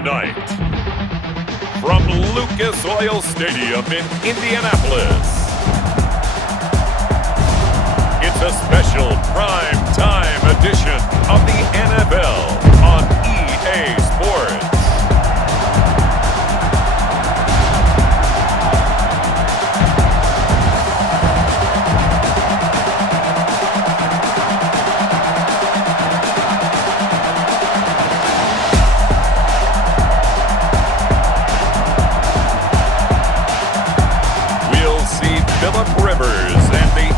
tonight, from Lucas Oil Stadium in Indianapolis, it's a special prime time edition of the NFL on EA Sports.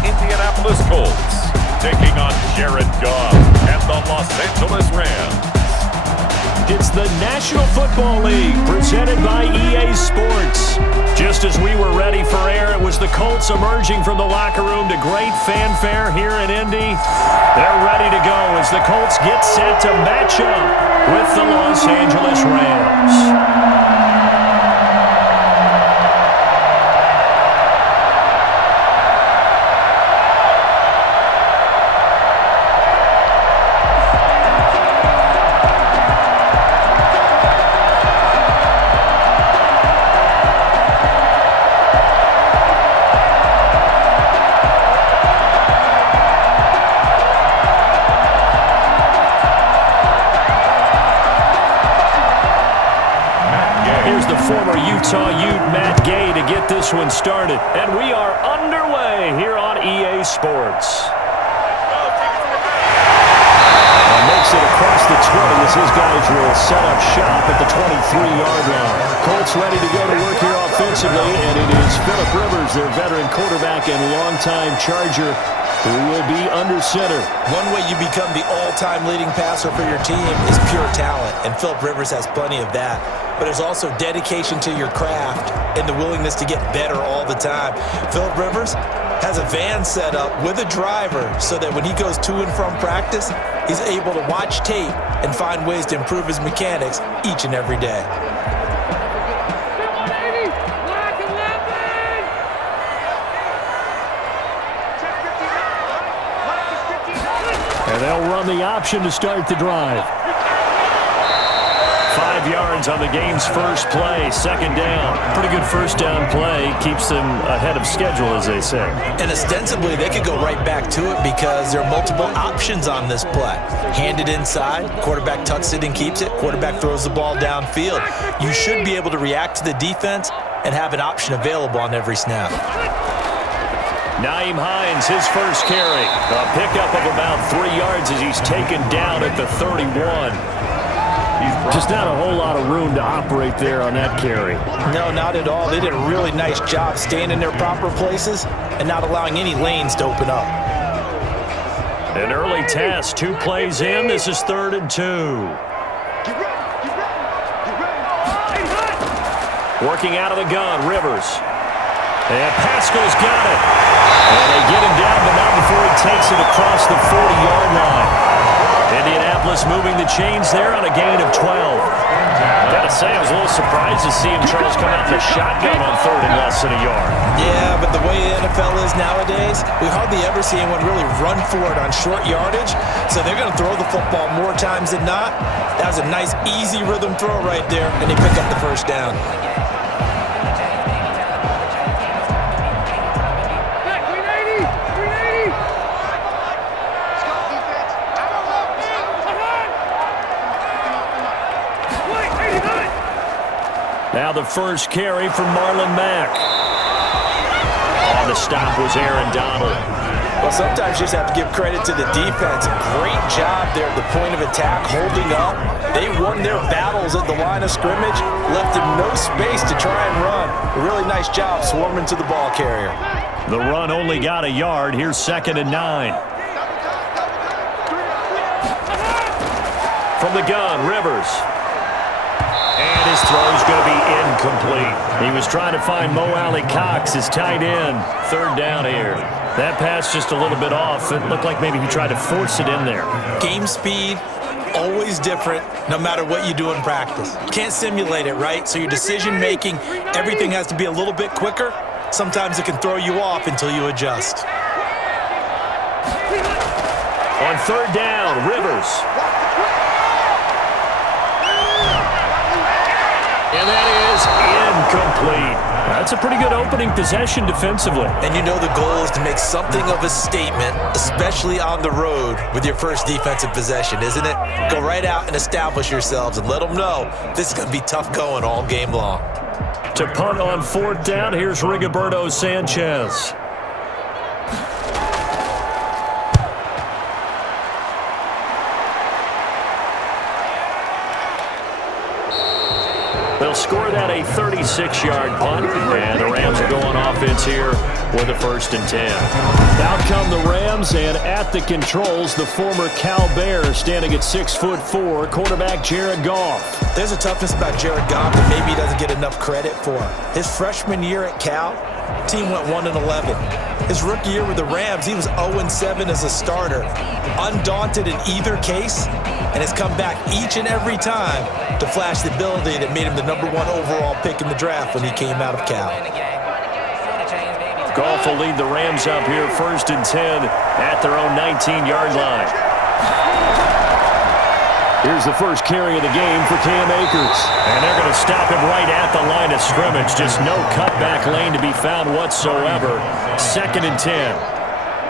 Indianapolis Colts taking on Jared Goff and the Los Angeles Rams. It's the National Football League presented by EA Sports. Just as we were ready for air, it was the Colts emerging from the locker room to great fanfare here in Indy. They're ready to go as the Colts get set to match up with the Los Angeles Rams. Former Utah Ute Matt Gay to get this one started. And we are underway here on EA Sports. Makes it across the 20 as his guys will set up shop at the 23-yard line. Colts ready to go to work here offensively, and it is Phillip Rivers, their veteran quarterback and longtime Charger, who will be under center. One way you become the all-time leading passer for your team is pure talent, and Phillip Rivers has plenty of that. But there's also dedication to your craft and the willingness to get better all the time. Phillip Rivers has a van set up with a driver so that when he goes to and from practice, he's able to watch tape and find ways to improve his mechanics each and every day. And they'll run the option to start the drive. 5 yards on the game's first play, second down. Pretty good first down play. Keeps them ahead of schedule, as they say. And ostensibly, they could go right back to it because there are multiple options on this play. Hand it inside, quarterback tucks it and keeps it, quarterback throws the ball downfield. You should be able to react to the defense and have an option available on every snap. Nyheim Hines, his first carry. A pickup of about 3 yards as he's taken down at the 31. Just not a whole lot of room to operate there on that carry. No, not at all. They did a really nice job staying in their proper places and not allowing any lanes to open up. An early test, 2 plays in. This is 3rd and 2. Working out of the gun, Rivers. And Pascal's got it. And they get him down, but not before he takes it across the 40-yard line. Indianapolis moving the chains there on a gain of 12. Gotta say, I was a little surprised to see him, Charles, come out in the shotgun on 3rd and less than a yard. Yeah, but the way the NFL is nowadays, we hardly ever see anyone really run for it on short yardage. So they're going to throw the football more times than not. That was a nice, easy rhythm throw right there, and they pick up the first down. Now the first carry from Marlon Mack. Oh, the stop was Aaron Donald. Well, sometimes you just have to give credit to the defense. Great job there at the point of attack, holding up. They won their battles at the line of scrimmage, left them no space to try and run. A really nice job swarming to the ball carrier. The run only got a yard. Here's 2nd and 9. From the gun, Rivers. And his throw's going to be incomplete. He was trying to find Mo Alley Cox, his tight end. 3rd down here. That pass just a little bit off. It looked like maybe he tried to force it in there. Game speed, always different, no matter what you do in practice. Can't simulate it, right? So your decision-making, everything has to be a little bit quicker. Sometimes it can throw you off until you adjust. On 3rd down, Rivers. is incomplete. That's a pretty good opening possession defensively. And you know the goal is to make something of a statement, especially on the road with your first defensive possession, isn't it? Go right out and establish yourselves and let them know this is going to be tough going all game long. To punt on 4th down, here's Rigoberto Sanchez. They'll score that a 36-yard punt, and the Rams are going offense here with a 1st and 10. Out come the Rams, and at the controls, the former Cal Bear standing at 6'4", quarterback Jared Goff. There's a toughness about Jared Goff that maybe he doesn't get enough credit for. His freshman year at Cal, team went 1-11. His rookie year with the Rams, he was 0-7 as a starter. Undaunted in either case, and has come back each and every time to flash the ability that made him the #1 overall pick in the draft when he came out of Cal. Goff will lead the Rams up here 1st and 10 at their own 19-yard line. Here's the first carry of the game for Cam Akers. And they're going to stop him right at the line of scrimmage. Just no cutback lane to be found whatsoever. 2nd and 10.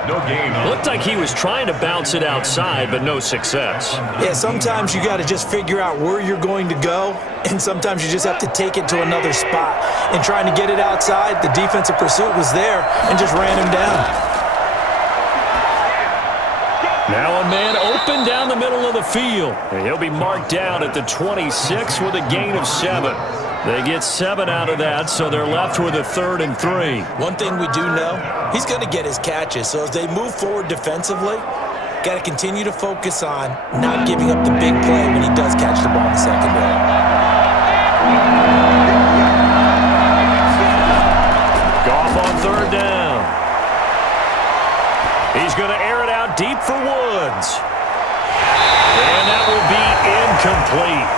No gain. Looked like he was trying to bounce it outside, but no success. Yeah, sometimes you got to just figure out where you're going to go, and sometimes you just have to take it to another spot. And trying to get it outside, the defensive pursuit was there and just ran him down. Now a man open down the middle of the field. And he'll be marked down at the 26 with a gain of 7. They get 7 out of that, so they're left with a 3rd and 3. One thing we do know, he's going to get his catches. So as they move forward defensively, got to continue to focus on not giving up the big play when he does catch the ball in the secondary. Goff on 3rd down. He's going to air it out deep for Woods. And that will be incomplete.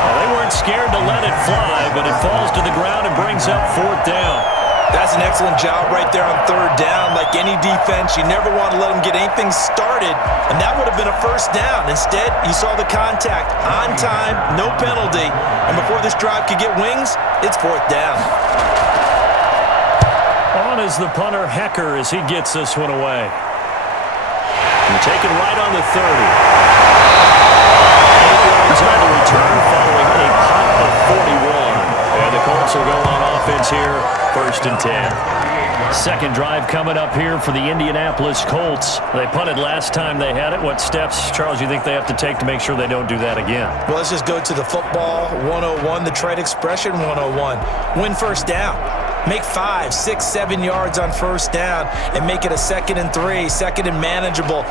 Well, they weren't scared to let it fly, but it falls to the ground and brings up 4th down. That's an excellent job right there on 3rd down. Like any defense, you never want to let them get anything started, and that would have been a 1st down. Instead, you saw the contact on time, no penalty, and before this drive could get wings, it's 4th down. On is the punter Hecker as he gets this one away. And taken right on the 30. 8 yards on the return following a punt of 41. And the Colts will go on offense here, 1st and 10. 2nd drive coming up here for the Indianapolis Colts. They punted last time they had it. What steps, Charles, you think they have to take to make sure they don't do that again? Well, let's just go to the football 101, the trade expression 101. Win 1st down. Make 5, 6, 7 yards on 1st down and make it a 2nd and 3, 2nd and manageable.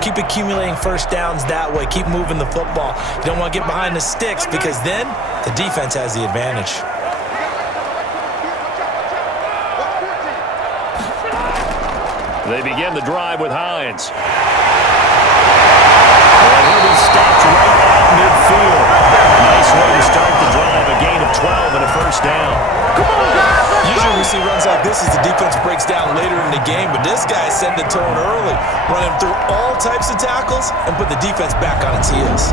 Keep accumulating 1st downs that way. Keep moving the football. You don't want to get behind the sticks because then the defense has the advantage. They begin the drive with Hines. And he'll be stopped right at midfield. Nice way to start the drive. A gain of 12 and a 1st down. Come on, guys. Usually we see runs like this as the defense breaks down later in the game, but this guy set the tone early, running through all types of tackles and put the defense back on its heels.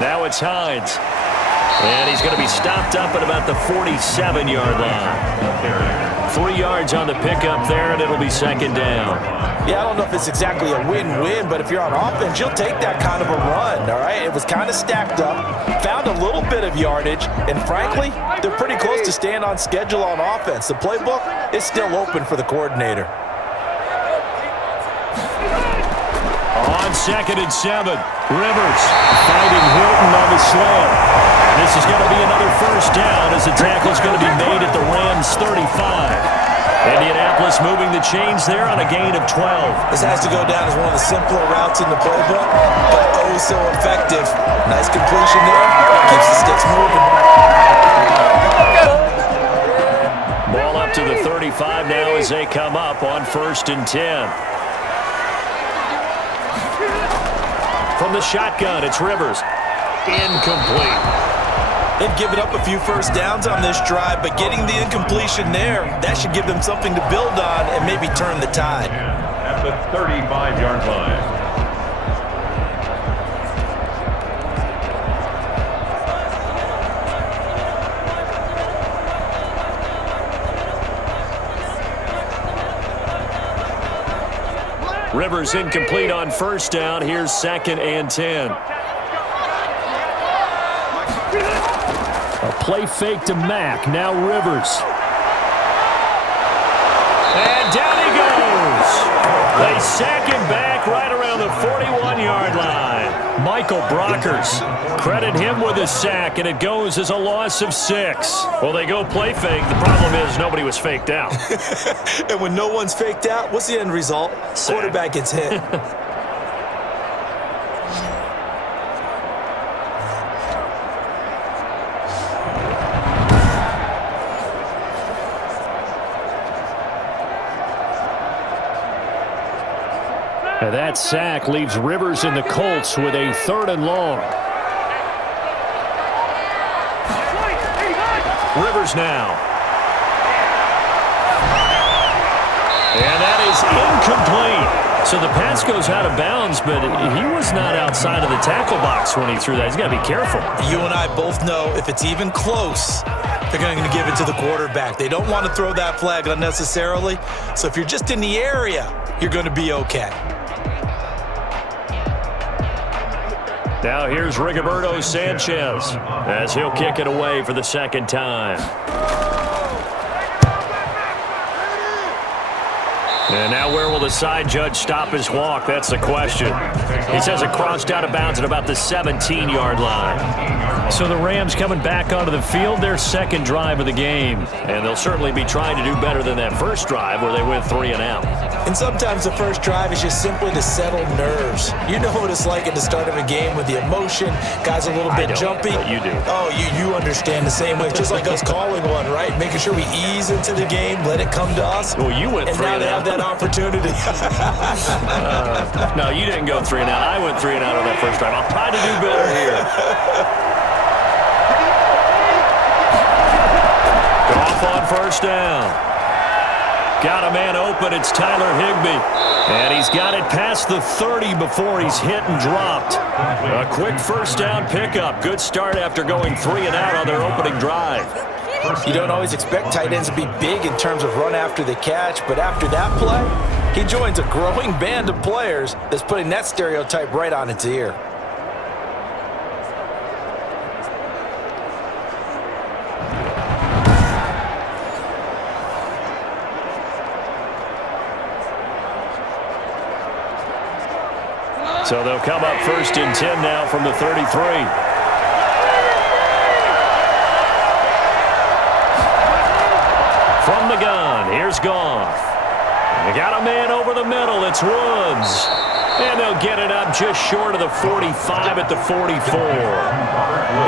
Now it's Hines. And he's going to be stopped up at about the 47-yard line. 3 yards on the pickup there, and it'll be 2nd down. Yeah, I don't know if it's exactly a win-win, but if you're on offense, you'll take that kind of a run, all right? It was kind of stacked up, found a little bit of yardage, and frankly, they're pretty close to staying on schedule on offense. The playbook is still open for the coordinator. On 2nd and 7, Rivers fighting Hilton on the slant. This is going to be another 1st down as the tackle's going to be made at the Rams 35. Indianapolis moving the chains there on a gain of 12. This has to go down as one of the simpler routes in the playbook, but oh so effective. Nice completion there. Keeps the sticks moving. Ball up to the 35 now as they come up on 1st and 10. From the shotgun, it's Rivers. Incomplete. They've given up a few first downs on this drive, but getting the incompletion there, that should give them something to build on and maybe turn the tide. At the 35-yard line. Rivers incomplete on first down. Here's 2nd and 10. A play fake to Mack. Now Rivers. And down he goes. They sack him back right around the 41-yard line. Michael Brockers. Credit him with a sack, and it goes as a loss of 6. Well, they go play fake. The problem is nobody was faked out. And when no one's faked out, what's the end result? Sack. Quarterback gets hit. And that sack leaves Rivers and the Colts with a 3rd and long. Rivers now. And that is incomplete. So the pass goes out of bounds, but he was not outside of the tackle box when he threw that. He's got to be careful. You and I both know if it's even close, they're going to give it to the quarterback. They don't want to throw that flag unnecessarily. So if you're just in the area, you're going to be okay. Now here's Rigoberto Sanchez as he'll kick it away for the 2nd time. And now where will the side judge stop his walk? That's the question. He says it crossed out of bounds at about the 17-yard line. So the Rams coming back onto the field, their 2nd drive of the game. And they'll certainly be trying to do better than that first drive where they went 3 and out. And sometimes the first drive is just simply to settle nerves. You know what it's like at the start of a game with the emotion. Guys a little bit jumpy. But you do. Oh, you understand the same way. It's just like us calling one, right? Making sure we ease into the game, let it come to us. Well, you went 3 and out. And now they have that opportunity. No, you didn't go 3 and out. I went 3 and out on that first drive. I'll try to do better here. Off on first down. Got a man open. It's Tyler Higbee. And he's got it past the 30 before he's hit and dropped. A quick first down pickup. Good start after going 3 and out on their opening drive. You don't always expect tight ends to be big in terms of run after the catch, but after that play, he joins a growing band of players that's putting that stereotype right on its ear. So they'll come up 1st and 10 now from the 33. From the gun, here's Goff. They got a man over the middle. It's Woods. And they'll get it up just short of the 45 at the 44.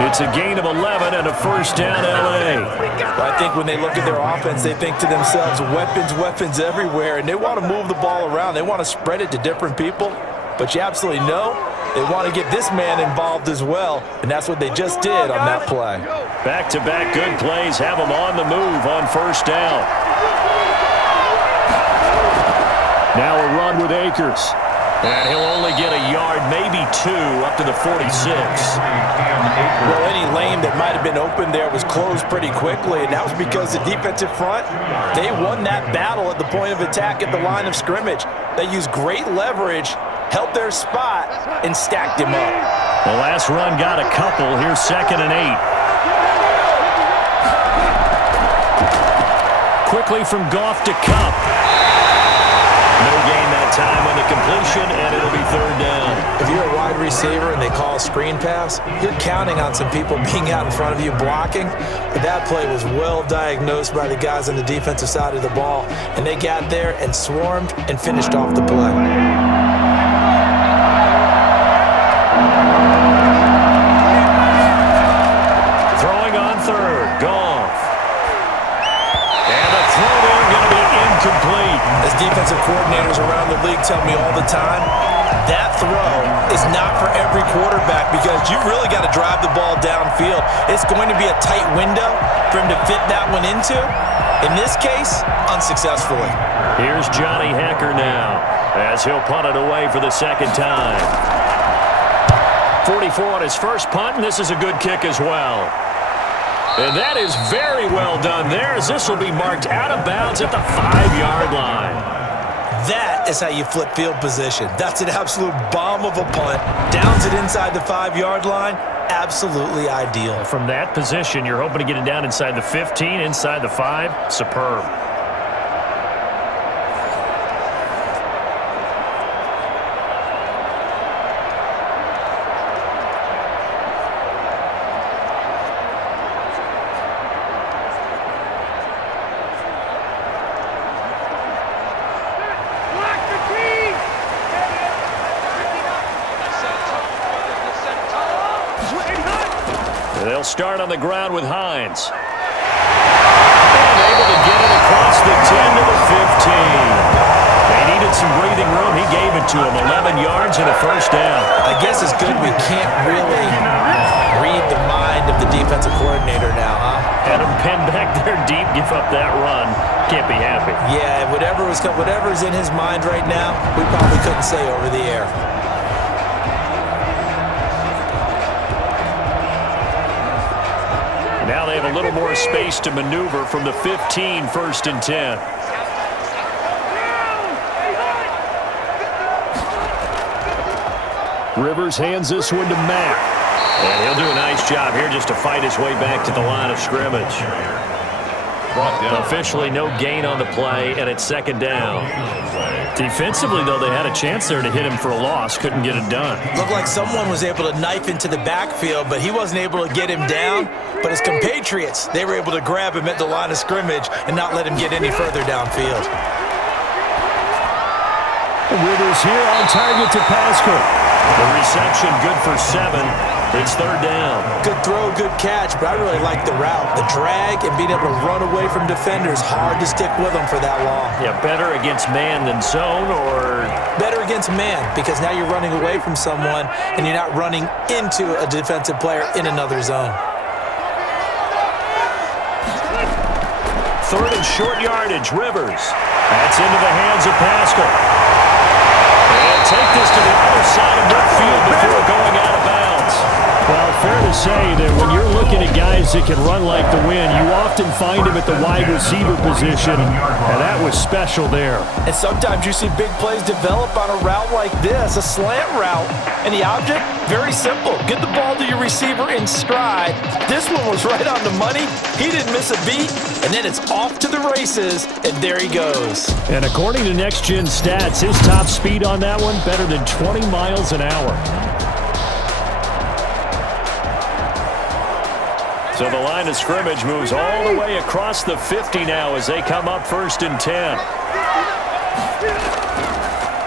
It's a gain of 11 and a first down, L.A. Well, I think when they look at their offense, they think to themselves, weapons everywhere, and they want to move the ball around. They want to spread it to different people. But you absolutely know they want to get this man involved as well, and that's what they just did on that play. Back-to-back good plays have them on the move on first down. Now a run with Akers. And he'll only get a yard, maybe 2, up to the 46. Well, any lane that might have been open there was closed pretty quickly, and that was because the defensive front, they won that battle at the point of attack at the line of scrimmage. They used great leverage, held their spot, and stacked him up. The last run got a couple. Here's 2nd and 8. Quickly from Goff to Kupp. No gain that time on the completion, and it'll be 3rd down. If you're a wide receiver and they call a screen pass, you're counting on some people being out in front of you blocking. But that play was well diagnosed by the guys on the defensive side of the ball, and they got there and swarmed and finished off the play. Throwing on 3rd, Goff. And the throw there going to be incomplete. As defensive coordinators around the league tell me all the time, that throw is not for every quarterback because you've really got to drive the ball downfield. It's going to be a tight window for him to fit that one into. In this case, unsuccessfully. Here's Johnny Hecker now as he'll punt it away for the second time. 44 on his first punt, and this is a good kick as well. And that is very well done there, as this will be marked out of bounds at the 5-yard line. That is how you flip field position. That's an absolute bomb of a punt. Downs it inside the 5-yard line. Absolutely ideal. From that position, you're hoping to get it down inside the 15, inside the 5. Superb. They'll start on the ground with Hines. And able to get it across the 10 to the 15. They needed some breathing room. He gave it to him. 11 yards and a first down. I guess it's good we can't really read the mind of the defensive coordinator now, huh? Had him pinned back there deep, give up that run. Can't be happy. Yeah, whatever's in his mind right now, we probably couldn't say over the air. Now they have a little more space to maneuver from the 15, 1st and 10. Rivers hands this one to Mack. And he'll do a nice job here just to fight his way back to the line of scrimmage. Officially no gain on the play, and it's 2nd down. Defensively, though, they had a chance there to hit him for a loss. Couldn't get it done. Looked like someone was able to knife into the backfield, but he wasn't able to get him down. But his compatriots, they were able to grab him at the line of scrimmage and not let him get any further downfield. Rivers here on target to Pascal. The reception good for 7. It's 3rd down. Good throw, good catch, but I really like the route. The drag and being able to run away from defenders, hard to stick with them for that long. Yeah, better against man than zone, or? Better against man, because now you're running away from someone and you're not running into a defensive player in another zone. 3rd and short yardage, Rivers. That's into the hands of Pascal. And take this to the other side of midfield before going out of bounds. Well, fair to say that when you're looking at guys that can run like the wind, you often find them at the wide receiver position, and that was special there. And sometimes you see big plays develop on a route like this, a slant route. And the object, very simple. Get the ball to your receiver in stride. This one was right on the money. He didn't miss a beat, and then it's off to the races, and there he goes. And according to Next Gen Stats, his top speed on that one, better than 20 miles an hour. So the line of scrimmage moves all the way across the 50 now as they come up 1st and 10.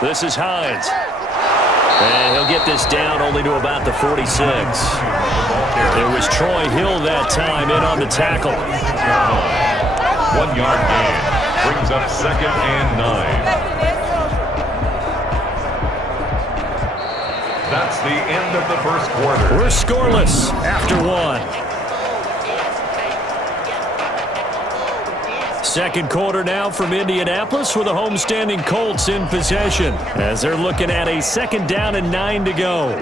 This is Hines. And he'll get this down only to about the 46. It was Troy Hill that time in on the tackle. 1-yard gain brings up 2nd and 9. That's the end of the first quarter. We're scoreless after 1. 2nd quarter now from Indianapolis with the homestanding Colts in possession as they're looking at a 2nd down and 9 to go.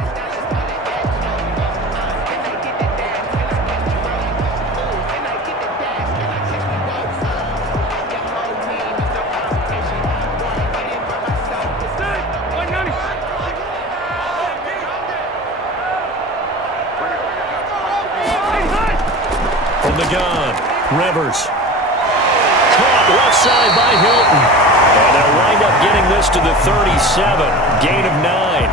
From the gun, Rivers. Left side by Hilton. And they'll wind up getting this to the 37. Gain of 9.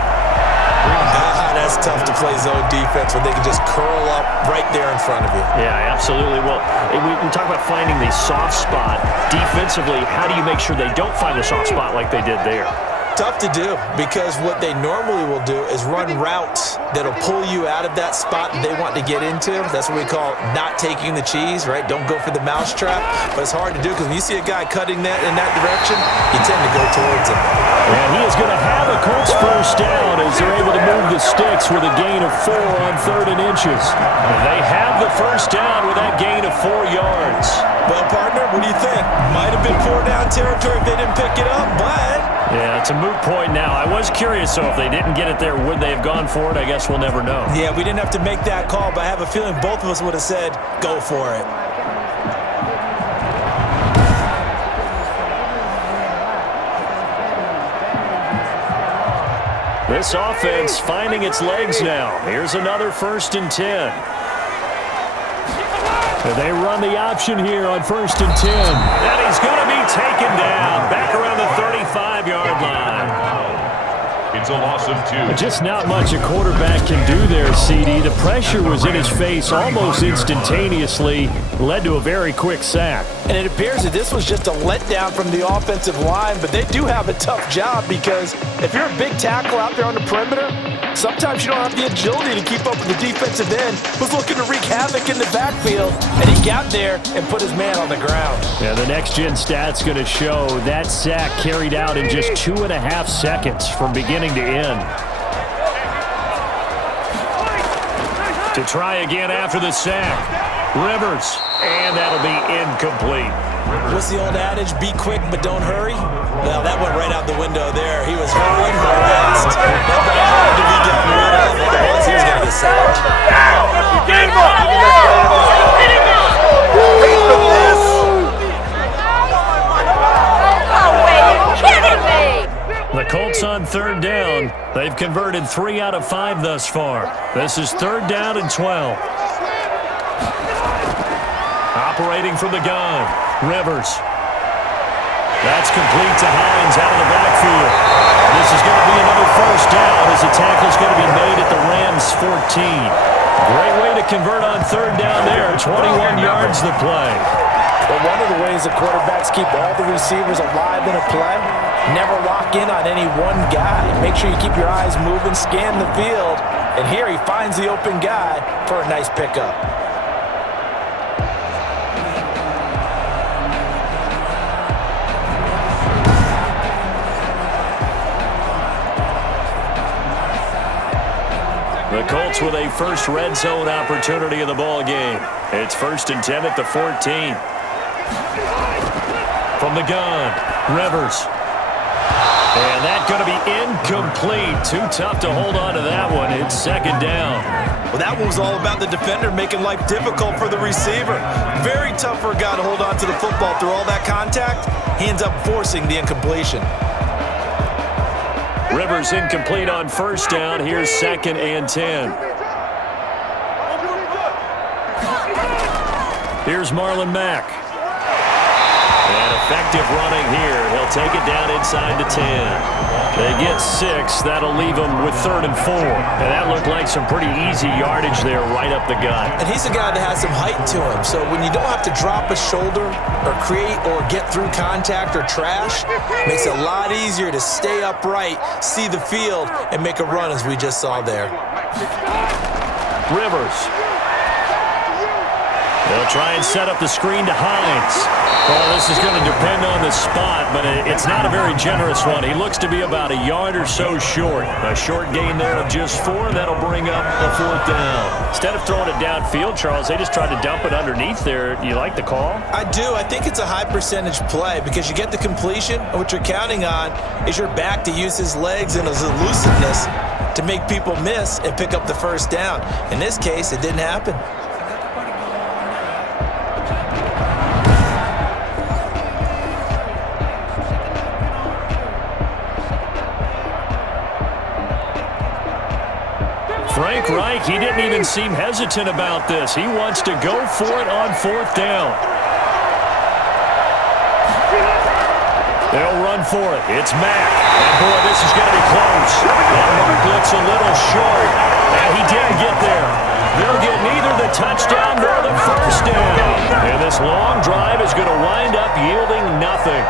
That's tough to play zone defense when they can just curl up right there in front of you. Yeah, absolutely. Well, we talk about finding the soft spot. Defensively, how do you make sure they don't find the soft spot like they did there? tough to do because what they normally will do is run routes that'll pull you out of that spot that they want to get into. That's what we call not taking the cheese, right? Don't go for the mousetrap. But it's hard to do because when you see a guy cutting that in that direction, you tend to go towards him. And he is going to have a Colts first down as they're able to move the sticks with a gain of 4 on 3rd and inches. They have the first down with that gain of 4 yards. Well, partner, what do you think? Might have been 4-down territory if they didn't pick it up, but... Yeah, it's a moot point now. I was curious, so if they didn't get it there, would they have gone for it? I guess we'll never know. Yeah, we didn't have to make that call, but I have a feeling both of us would have said, go for it. This offense finding its legs now. Here's another 1st and 10. They run the option here on 1st and 10. And he's going to be taken down back around the 35-yard line. It's a loss of 2. Just not much a quarterback can do there, CD. The pressure was in his face almost instantaneously, led to a very quick sack. And it appears that this was just a letdown from the offensive line, but they do have a tough job because if you're a big tackle out there on the perimeter, sometimes you don't have the agility to keep up with the defensive end who's looking to wreak havoc in the backfield, and he got there and put his man on the ground. Yeah, the next-gen stat's going to show that sack carried out in just 2.5 seconds from beginning to end. To try again after the sack. Rivers, and that'll be incomplete. What's the old adage? Be quick, but don't hurry? Well, that went right out the window there. He was hurrying, harassed. That ball had to be gotten rid of. Otherwise, he was going to get sacked. Game up! Wait for this! Oh, wait, you're kidding me! The Colts on 3rd down. They've converted 3 out of 5 thus far. This is 3rd down and 12. Operating from the gun, Rivers. That's complete to Hines out of the backfield. This is going to be another first down as the tackle's going to be made at the Rams 14. Great way to convert on 3rd down there. 21 yards the play. Well, one of the ways the quarterbacks keep all the receivers alive in a play, never lock in on any one guy. Make sure you keep your eyes moving, scan the field, and here he finds the open guy for a nice pickup. The Colts with a first red zone opportunity in the ball game. It's 1st and 10 at the 14. From the gun, Rivers. And that's going to be incomplete. Too tough to hold on to that one. It's 2nd down. Well, that one was all about the defender making life difficult for the receiver. Very tough for a guy to hold on to the football through all that contact. He ends up forcing the incompletion. Rivers incomplete on 1st down. Here's 2nd and 10. Here's Marlon Mack. And effective running here. He'll take it down inside the 10. They get 6. That'll leave them with 3rd and 4. And that looked like some pretty easy yardage there right up the gut. And he's a guy that has some height to him. So when you don't have to drop a shoulder or create or get through contact or trash, makes it a lot easier to stay upright, see the field, and make a run as we just saw there. Rivers. They'll try and set up the screen to Hines. Well, this is going to depend on the spot, but it's not a very generous one. He looks to be about a yard or so short. A short gain there of just 4. That'll bring up a 4th down. Instead of throwing it downfield, Charles, they just tried to dump it underneath there. Do you like the call? I do. I think it's a high percentage play because you get the completion, and what you're counting on is your back to use his legs and his elusiveness to make people miss and pick up the first down. In this case, it didn't happen. Frank Reich, he didn't even seem hesitant about this. He wants to go for it on 4th down. They'll run for it. It's Mack. And boy, this is going to be close. That mark looks a little short. And he didn't get there. They'll get neither the touchdown nor the first down. And this long drive is going to wind up yielding nothing.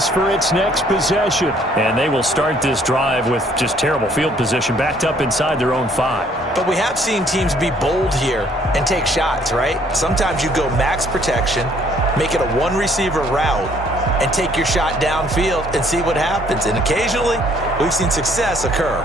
plays for its next possession. And they will start this drive with just terrible field position, backed up inside their own 5. But we have seen teams be bold here and take shots, right? Sometimes you go max protection, make it a one-receiver route, and take your shot downfield and see what happens. And occasionally, we've seen success occur.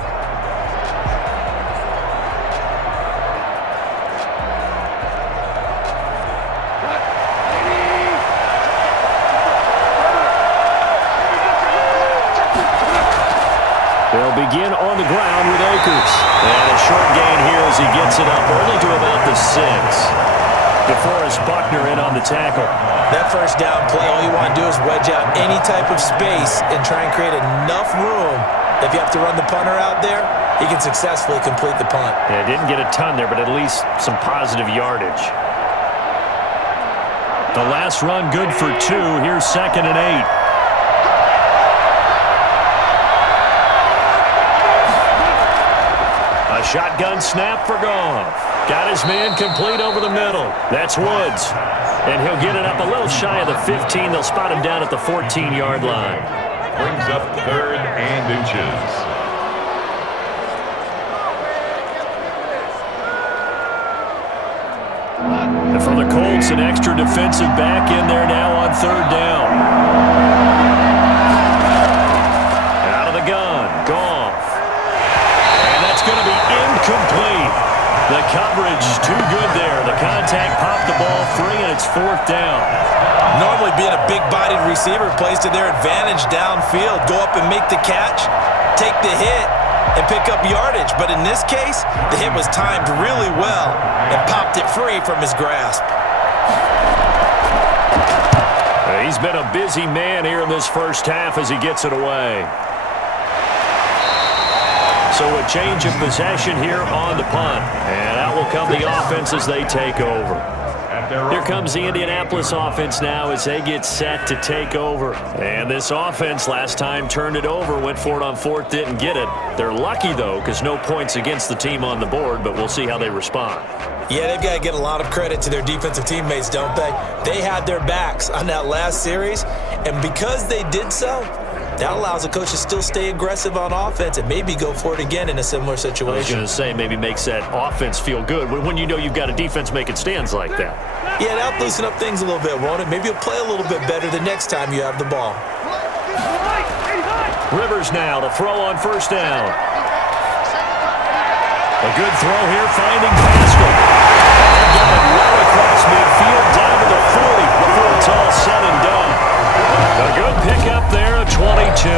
They'll begin on the ground with Akers. And a short gain here as he gets it up only to about the 6. DeForest Buckner in on the tackle. That first down play, all you want to do is wedge out any type of space and try and create enough room. If you have to run the punter out there, he can successfully complete the punt. Yeah, didn't get a ton there, but at least some positive yardage. The last run good for 2. Here's 2nd and 8. A shotgun snap for Goff. Got his man complete over the middle. That's Woods. And he'll get it up a little shy of the 15. They'll spot him down at the 14-yard line. Brings up 3rd and inches. And for the Colts, an extra defensive back in there now on 3rd down. Out of the gun, Goff. And that's going to be incomplete. The coverage too good there. The contact popped the ball free, and it's 4th down. Normally being a big-bodied receiver plays to their advantage downfield. Go up and make the catch, take the hit, and pick up yardage. But in this case, the hit was timed really well and popped it free from his grasp. He's been a busy man here in this first half as he gets it away. So a change of possession here on the punt. And out will come the offense as they take over. Here comes the Indianapolis offense now as they get set to take over. And this offense last time turned it over, went for it on 4th, didn't get it. They're lucky, though, because no points against the team on the board, but we'll see how they respond. Yeah, they've got to get a lot of credit to their defensive teammates, don't they? They had their backs on that last series, and because they did so, that allows the coach to still stay aggressive on offense and maybe go for it again in a similar situation. I was going to say, maybe makes that offense feel good when you know you've got a defense making stands like that. Yeah, that'll loosen up things a little bit, won't it? Maybe you'll play a little bit better the next time you have the ball. Rivers now to throw on 1st down. A good throw here, finding Pascal. And got it well across midfield, down to the 40 before it's all said and done. A good pickup there, a 22.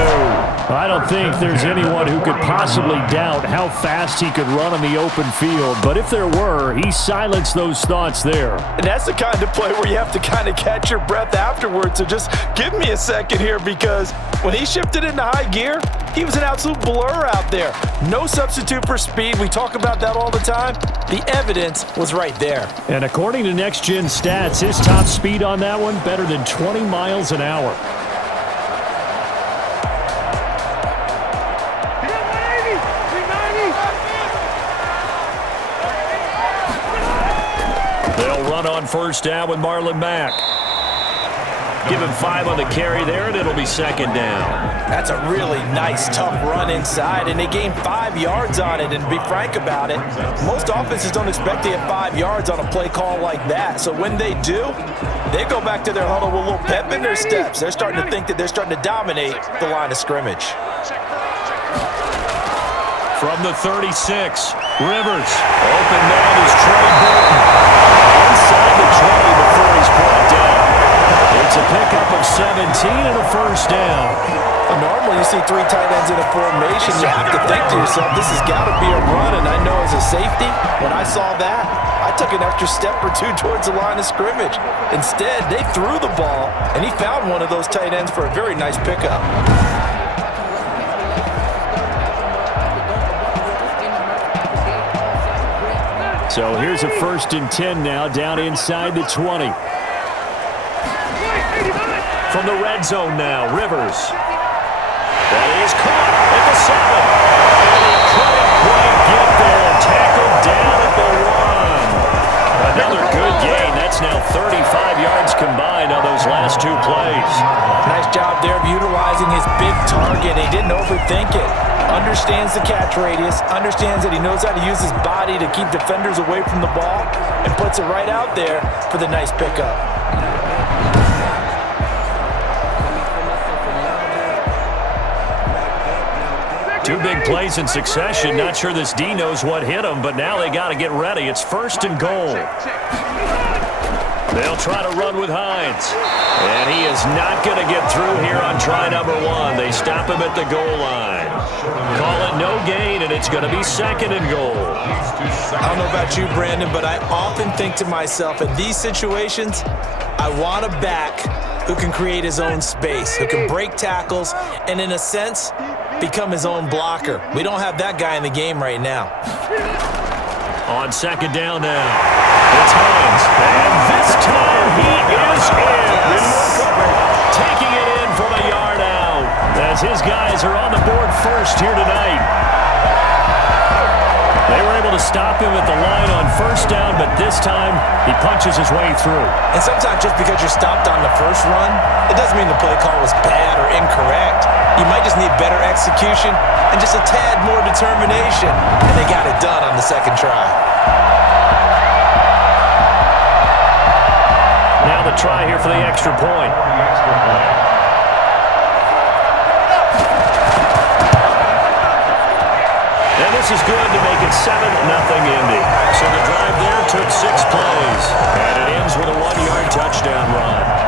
I don't think there's anyone who could possibly doubt how fast he could run on the open field. But if there were, he silenced those thoughts there. And that's the kind of play where you have to kind of catch your breath afterwards. So just give me a second here, because when he shifted into high gear, he was an absolute blur out there. No substitute for speed. We talk about that all the time. The evidence was right there. And according to Next Gen Stats, his top speed on that one, better than 20 miles an hour. They'll run on 1st down with Marlon Mack. Give him 5 on the carry there, and it'll be 2nd down. That's a really nice, tough run inside, and they gained 5 yards on it. And to be frank about it, most offenses don't expect to get 5 yards on a play call like that. So when they do, they go back to their huddle with a little pep in their steps. They're starting to think that they're starting to dominate the line of scrimmage. From the 36, Rivers. Open man is Trey Burton. Inside the 20 before he's brought down. It's a pickup of 17 and a 1st down. Normally you see 3 tight ends in a formation. You have to think to yourself, this has got to be a run. And I know as a safety, when I saw that, I took an extra step or 2 towards the line of scrimmage. Instead, they threw the ball, and he found one of those tight ends for a very nice pickup. So here's a 1st and 10 now, down inside the 20. From the red zone now, Rivers. That is caught at the 7. And he couldn't quite get there. Tackled down at the 1. Another good gain. That's That's now 35 yards combined on those last two plays. Nice job there of utilizing his big target. He didn't overthink it. Understands the catch radius, understands that he knows how to use his body to keep defenders away from the ball, and puts it right out there for the nice pickup. Two big plays in succession. Not sure this D knows what hit him, but now they got to get ready. It's 1st and goal. They'll try to run with Hines. And he is not going to get through here on try number 1. They stop him at the goal line. Call it no gain, and it's going to be 2nd and goal. I don't know about you, Brandon, but I often think to myself, in these situations, I want a back who can create his own space, who can break tackles, and in a sense, become his own blocker. We don't have that guy in the game right now. On 2nd down now, it's Hines. And this time he is in. Taking it in from a yard out as his guys are on the board first here tonight. They were able to stop him at the line on 1st down, but this time he punches his way through. And sometimes just because you're stopped on the first run, it doesn't mean the play call was bad or incorrect. You might just need better execution and just a tad more determination, and they got it done on the 2nd try. Now the try here for the extra point. And this is good to make it 7-0 Indy. So the drive there took 6 plays, and it ends with a 1-yard touchdown run.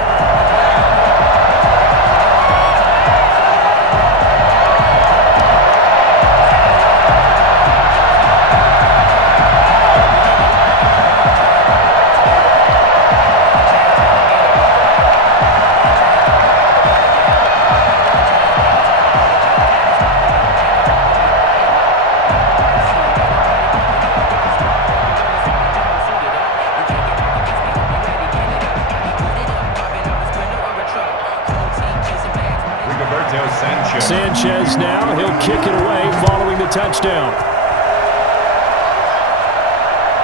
Sanchez now, he'll kick it away following the touchdown.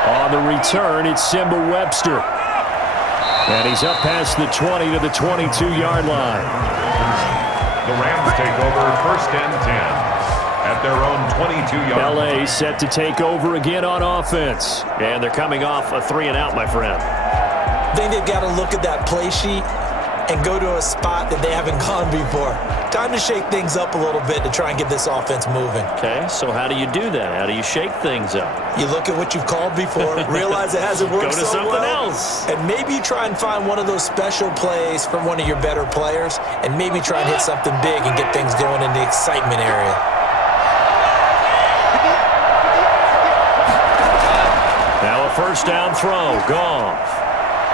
On the return, it's Simba Webster. And he's up past the 20 to the 22-yard line. The Rams take over 1st and 10 at their own 22-yard line. LA set to take over again on offense. And they're coming off a 3-and-out, my friend. I think they've got to look at that play sheet and go to a spot that they haven't gone before. Time to shake things up a little bit to try and get this offense moving. Okay, so how do you do that? How do you shake things up? You look at what you've called before, realize it hasn't worked Go to so something well, else. and maybe try and find one of those special plays from one of your better players, and maybe try and hit something big and get things going in the excitement area. Now a 1st down throw, Goff.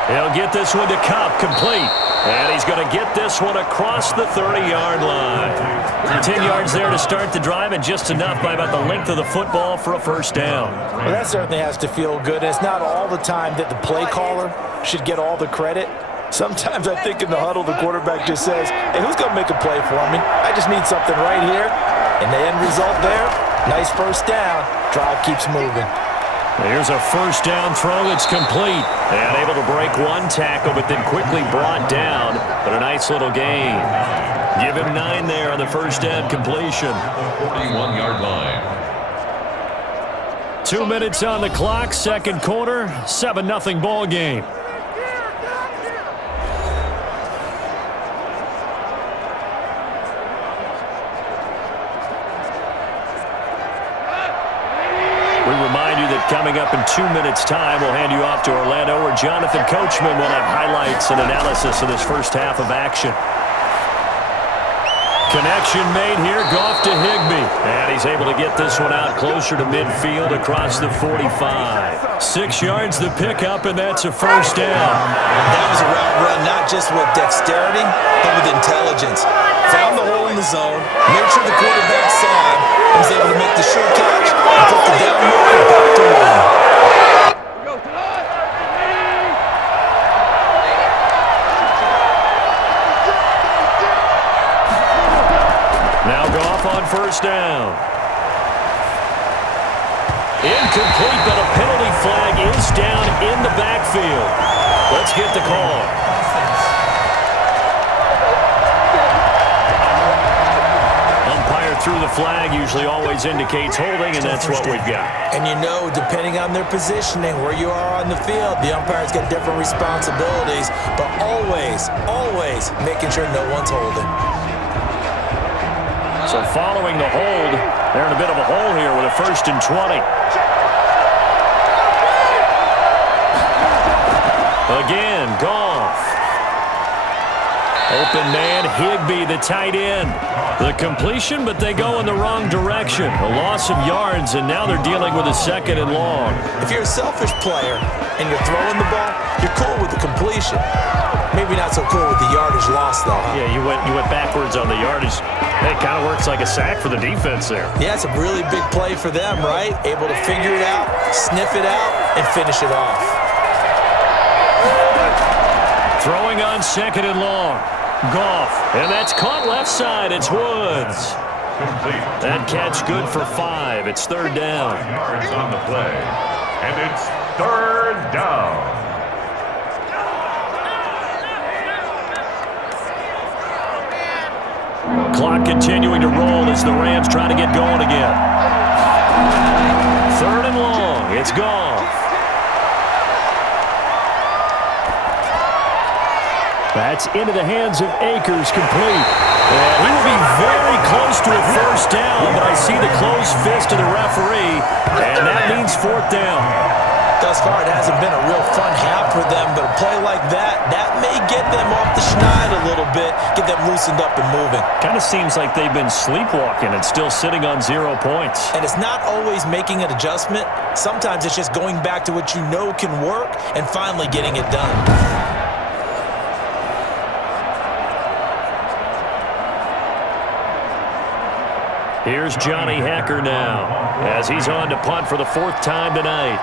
He'll get this one to Kupp, complete. And he's going to get this one across the 30-yard line. 10 yards there to start the drive, and just enough by about the length of the football for a 1st down. Well, that certainly has to feel good. It's not all the time that the play caller should get all the credit. Sometimes I think in the huddle, the quarterback just says, hey, who's going to make a play for me? I just need something right here. And the end result there, nice 1st down. Drive keeps moving. Here's a 1st down throw that's complete. And able to break one tackle, but then quickly brought down. But a nice little gain. Give him 9 there on the 1st down completion. 41-yard line. 2 minutes on the clock, 2nd quarter, 7-0 ball game. Coming up in 2 minutes' time, we'll hand you off to Orlando, where Jonathan Coachman will have highlights and analysis of this 1st half of action. Connection made here, Goff to Higbee. And he's able to get this one out closer to midfield across the 45. 6 yards the pickup, and that's a 1st down. That was a route run, not just with dexterity, but with intelligence. Found the hole in the zone, made sure the quarterback saw him, and was able to make the short catch and put the down marker back to win. Now Goff on 1st down. Incomplete, but a penalty flag is down in the backfield. Let's get the call. Umpire threw the flag, usually always indicates holding, and that's what we've got. And you know, depending on their positioning, where you are on the field, the umpires get different responsibilities, but always, always making sure no one's holding. So following the hold, they're in a bit of a hole here with a 1st and 20. Again, Goff. Open man, Higbee, the tight end. The completion, but they go in the wrong direction. A loss of yards, and now they're dealing with a 2nd and long. If you're a selfish player and you're throwing the ball, you're cool with the completion. Maybe not so cool with the yardage loss, though. Huh? Yeah, you went backwards on the yardage. It kind of works like a sack for the defense there. Yeah, it's a really big play for them, right? Able to figure it out, sniff it out, and finish it off. Throwing on 2nd and long. Goff, and that's caught left side. It's Woods. That catch good for 5. It's 3rd down. Yards on the play, and it's 3rd down. Clock continuing to roll as the Rams try to get going again. 3rd and long. It's Goff. That's into the hands of Akers, complete. And he will be very close to a 1st down, but I see the closed fist of the referee, and that means 4th down. Thus far, it hasn't been a real fun half for them, but a play like that may get them off the schneid a little bit, get them loosened up and moving. Kind of seems like they've been sleepwalking and still sitting on 0 points. And it's not always making an adjustment. Sometimes it's just going back to what you know can work and finally getting it done. Here's Johnny Hacker now, as he's on to punt for the 4th time tonight.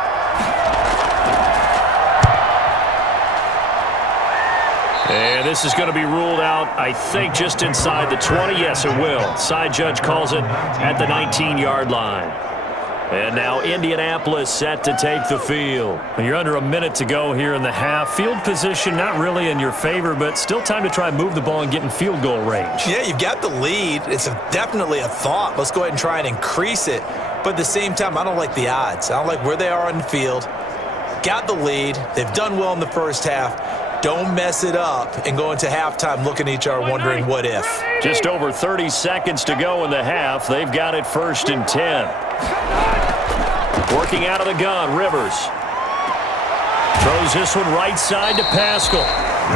And this is going to be ruled out, I think, just inside the 20. Yes, it will. Side judge calls it at the 19-yard line. And now Indianapolis set to take the field. You're under a minute to go here in the half. Field position not really in your favor, but still time to try and move the ball and get in field goal range. Yeah, you've got the lead. It's definitely a thought. Let's go ahead and try and increase it. But at the same time, I don't like the odds. I don't like where they are on the field. Got the lead. They've done well in the 1st half. Don't mess it up and go into halftime looking at each other wondering what if. Just over 30 seconds to go in the half. They've got it 1st and 10. Working out of the gun, Rivers. Throws this one right side to Pascal.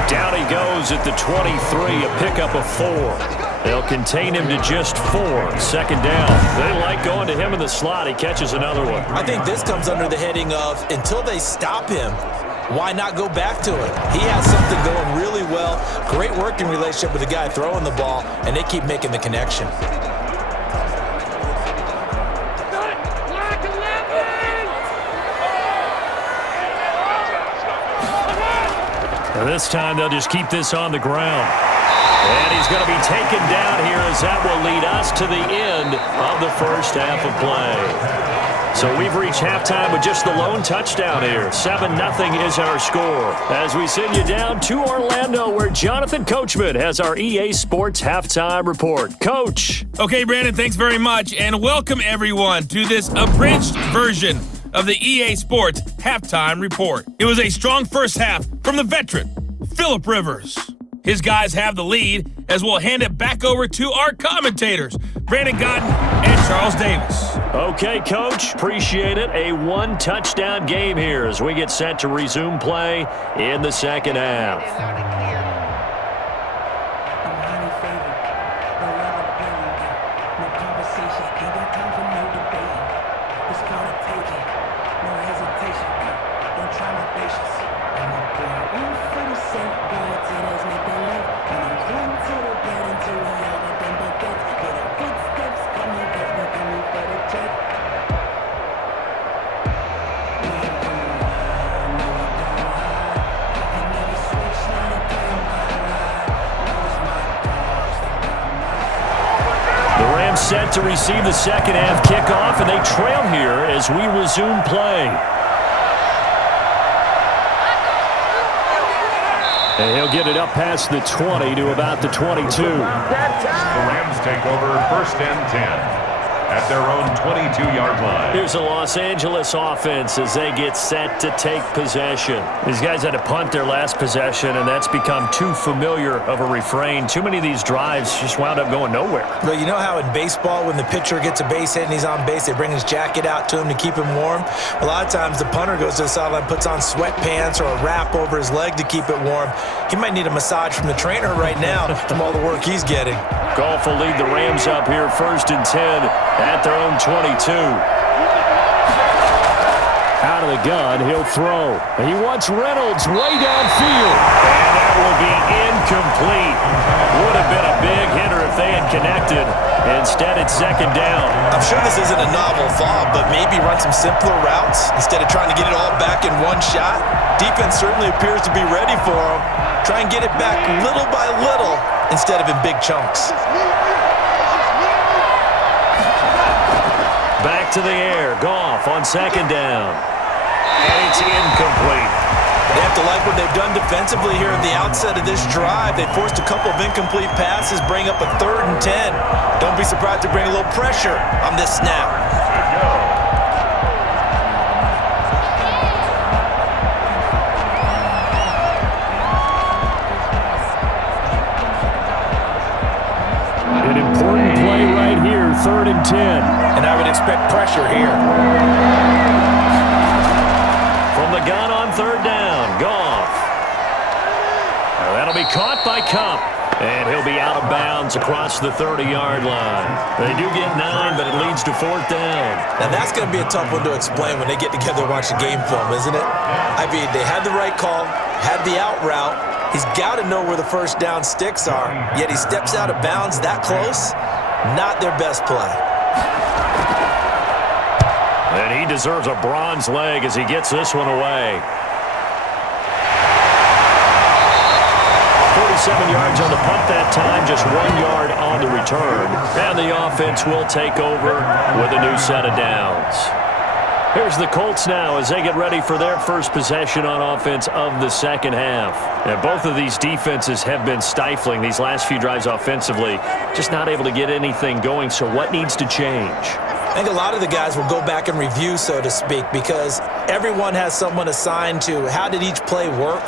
Down he goes at the 23, a pickup of 4. They'll contain him to just 4. 2nd down. They like going to him in the slot. He catches another one. I think this comes under the heading of until they stop him, why not go back to it? He has something going really well. Great working relationship with the guy throwing the ball, and they keep making the connection. And this time they'll just keep this on the ground. And he's going to be taken down here as that will lead us to the end of the 1st half of play. So we've reached halftime with just the lone touchdown here. 7-0 is our score. As we send you down to Orlando, where Jonathan Coachman has our EA Sports Halftime Report. Coach. Okay, Brandon, thanks very much. And welcome, everyone, to this abridged version of the EA Sports Halftime Report. It was a strong 1st half from the veteran, Phillip Rivers. His guys have the lead, as we'll hand it back over to our commentators, Brandon Godden and Charles Davis. Okay, Coach, appreciate it. A 1-touchdown game here as we get set to resume play in the 2nd half. Set to receive the 2nd half kickoff, and they trail here as we resume play. And he'll get it up past the 20 to about the 22. The Rams take over 1st and 10 at their own 22-yard line. Here's the Los Angeles offense as they get set to take possession. These guys had to punt their last possession, and that's become too familiar of a refrain. Too many of these drives just wound up going nowhere. Well, you know how in baseball, when the pitcher gets a base hit and he's on base, they bring his jacket out to him to keep him warm? A lot of times the punter goes to the sideline, puts on sweatpants or a wrap over his leg to keep it warm. He might need a massage from the trainer right now from all the work he's getting. Goff will lead the Rams up here 1st and 10 at their own 22. Out of the gun, he'll throw. He wants Reynolds way downfield. And that will be incomplete. Would have been a big hitter if they had connected. Instead, it's 2nd down. I'm sure this isn't a novel thought, but maybe run some simpler routes instead of trying to get it all back in one shot. Defense certainly appears to be ready for him. Try and get it back little by little instead of in big chunks. Back to the air. Goff on 2nd down. And it's incomplete. They have to like what they've done defensively here at the outset of this drive. They forced a couple of incomplete passes, bring up a 3rd and 10. Don't be surprised to bring a little pressure on this snap. An important play right here, 3rd and 10. And I would expect pressure here. From the gun on 3rd down, Goff. That'll be caught by Kupp. And he'll be out of bounds across the 30-yard line. They do get 9, but it leads to 4th down. Now that's going to be a tough one to explain when they get together and watch the game film, isn't it? I mean, they had the right call, had the out route. He's got to know where the 1st down sticks are, yet he steps out of bounds that close. Not their best play. And he deserves a bronze leg as he gets this one away. 47 yards on the punt that time, just 1 yard on the return. And the offense will take over with a new set of downs. Here's the Colts now as they get ready for their first possession on offense of the 2nd half. And both of these defenses have been stifling these last few drives offensively, just not able to get anything going. So what needs to change? I think a lot of the guys will go back and review, so to speak, because everyone has someone assigned to how did each play work.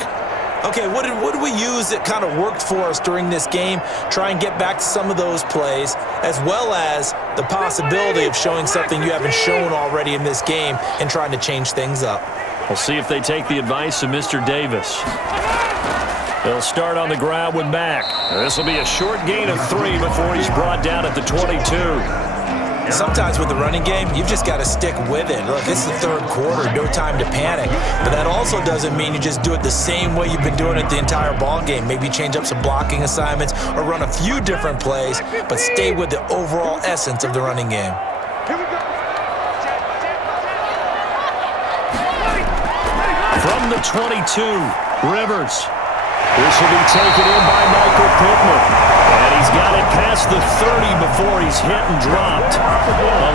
Okay, what did we use that kind of worked for us during this game? Try and get back to some of those plays, as well as the possibility of showing something you haven't shown already in this game and trying to change things up. We'll see if they take the advice of Mr. Davis. They'll start on the ground with Mack. This will be a short gain of 3 before he's brought down at the 22. Sometimes with the running game, you've just got to stick with it. Look, it's the 3rd quarter, no time to panic. But that also doesn't mean you just do it the same way you've been doing it the entire ball game. Maybe change up some blocking assignments or run a few different plays, but stay with the overall essence of the running game. From the 22, Rivers. This will be taken in by Michael Pittman. And he's got it past the 30 before he's hit and dropped.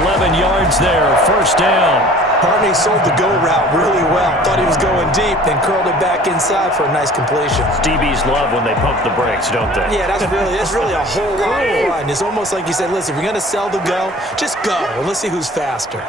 11 yards there, 1st down. Partney sold the go route really well. Thought he was going deep, then curled it back inside for a nice completion. DBs love when they pump the brakes, don't they? Yeah, that's really a whole lot of fun. It's almost like you said, listen, if you're going to sell the go, just go, and let's see who's faster.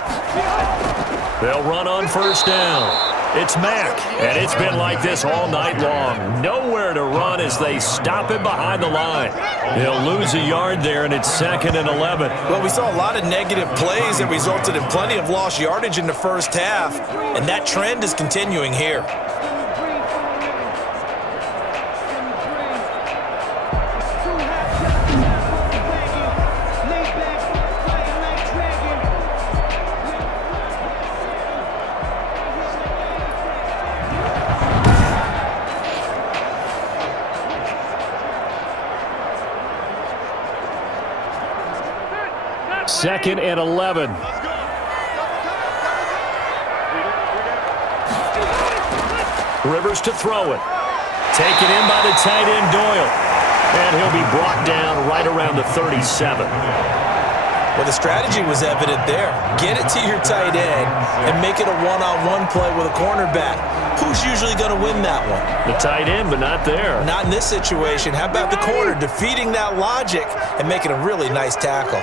They'll run on 1st down. It's Mack, and it's been like this all night long. Nowhere to run as they stop him behind the line. He'll lose a yard there, and it's 2nd and 11. Well, we saw a lot of negative plays that resulted in plenty of lost yardage in the 1st half, and that trend is continuing here. Second and 11. Rivers to throw it. Taken in by the tight end Doyle. And he'll be brought down right around the 37. Well, the strategy was evident there. Get it to your tight end and make it a one-on-one play with a cornerback. Who's usually going to win that one? The tight end, but not there. Not in this situation. How about the corner defeating that logic and making a really nice tackle?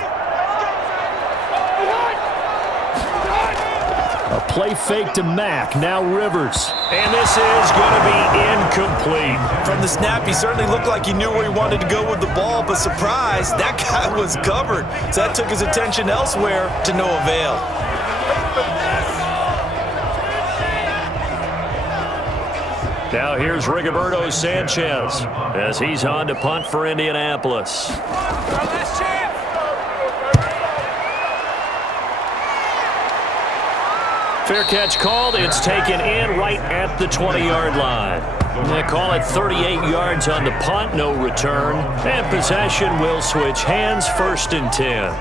A play fake to Mack, now Rivers. And this is going to be incomplete. From the snap, he certainly looked like he knew where he wanted to go with the ball, but surprise, that guy was covered. So that took his attention elsewhere to no avail. Now here's Rigoberto Sanchez as he's on to punt for Indianapolis. Fair catch called. It's taken in right at the 20-yard line. They call it 38 yards on the punt, no return. And possession will switch hands, 1st and 10.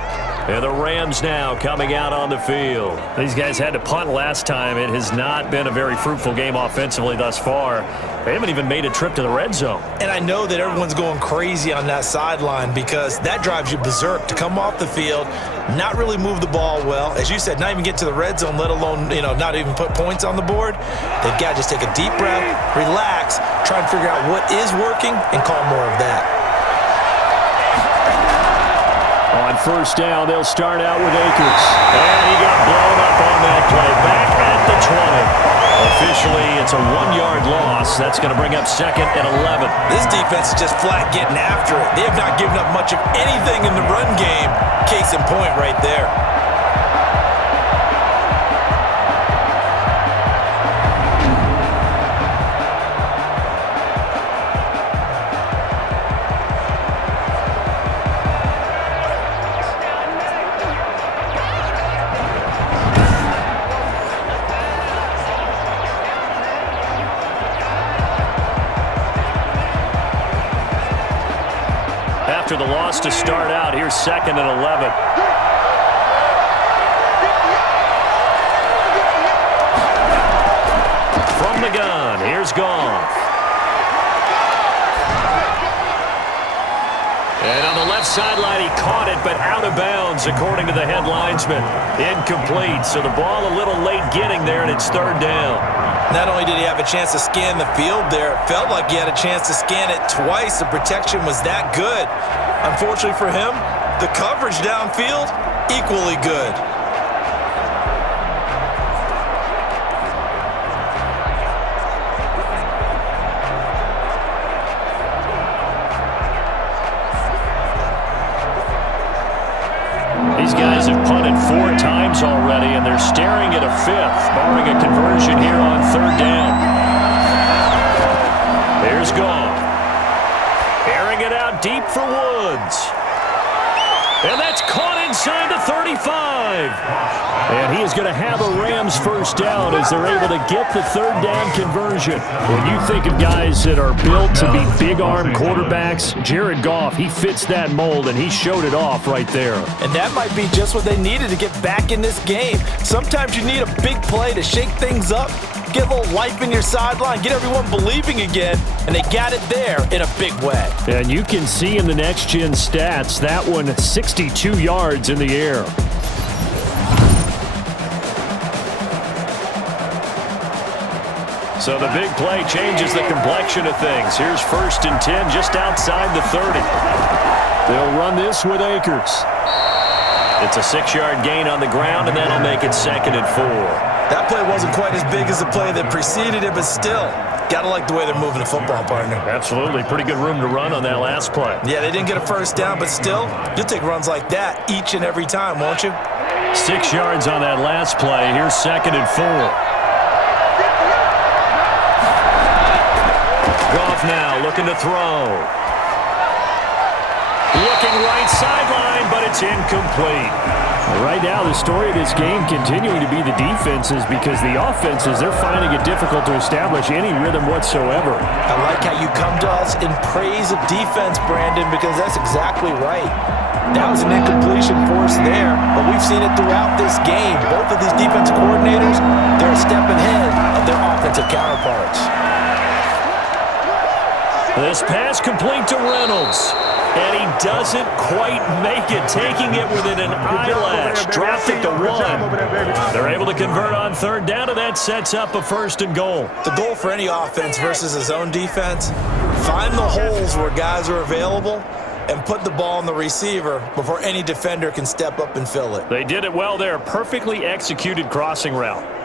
And the Rams now coming out on the field. These guys had to punt last time. It has not been a very fruitful game offensively thus far. They haven't even made a trip to the red zone. And I know that everyone's going crazy on that sideline because that drives you berserk to come off the field, not really move the ball well. As you said, not even get to the red zone, let alone, not even put points on the board. They've got to just take a deep breath, relax, try and figure out what is working and call more of that. On 1st down, they'll start out with Akers. And he got blown up on that play. Back at the 20. Officially, it's a 1-yard loss. That's going to bring up 2nd and 11. This defense is just flat getting after it. They have not given up much of anything in the run game. Case in point right there. After the loss to start out, here's 2nd and 11. From the gun, here's Goff. And on the left sideline, he caught it, but out of bounds, according to the head linesman. Incomplete, so the ball a little late getting there, and it's 3rd down. Not only did he have a chance to scan the field there, it felt like he had a chance to scan it twice. The protection was that good. Unfortunately for him, the coverage downfield, equally good. These guys have punted 4 times already, and they're staring at a 5th, barring a conversion here on 3rd down. Here's Goff. Airing it out deep for Woods. And that's caught inside the 35. And he is going to have a Rams 1st down as they're able to get the 3rd down conversion. When you think of guys that are built to be big-arm quarterbacks, Jared Goff, he fits that mold, and he showed it off right there. And that might be just what they needed to get back in this game. Sometimes you need a big play to shake things up, get a little life in your sideline, get everyone believing again, and they got it there in a big way. And you can see in the next-gen stats, that one 62 yards in the air. So the big play changes the complexion of things. Here's 1st and 10 just outside the 30. They'll run this with Akers. It's a 6-yard gain on the ground, and that'll make it 2nd and 4. That play wasn't quite as big as the play that preceded it, but still, gotta like the way they're moving the football, partner. Absolutely. Pretty good room to run on that last play. Yeah, they didn't get a 1st down, but still, you'll take runs like that each and every time, won't you? 6 yards on that last play. Here's 2nd and 4. Goff now looking to throw. Looking right sideline, but it's incomplete. Right now, the story of this game continuing to be the defenses, because the offenses, they're finding it difficult to establish any rhythm whatsoever. I like how you come to us in praise of defense, Brandon, because that's exactly right. That was an incompletion force there, but we've seen it throughout this game. Both of these defensive coordinators, they're a step ahead of their offensive counterparts. This pass complete to Reynolds. And he doesn't quite make it, taking it within an eyelash. Dropped it to 1. They're able to convert on third down, and that sets up a 1st and goal. The goal for any offense versus a zone defense, find the holes where guys are available and put the ball on the receiver before any defender can step up and fill it. They did it well there. Perfectly executed crossing route.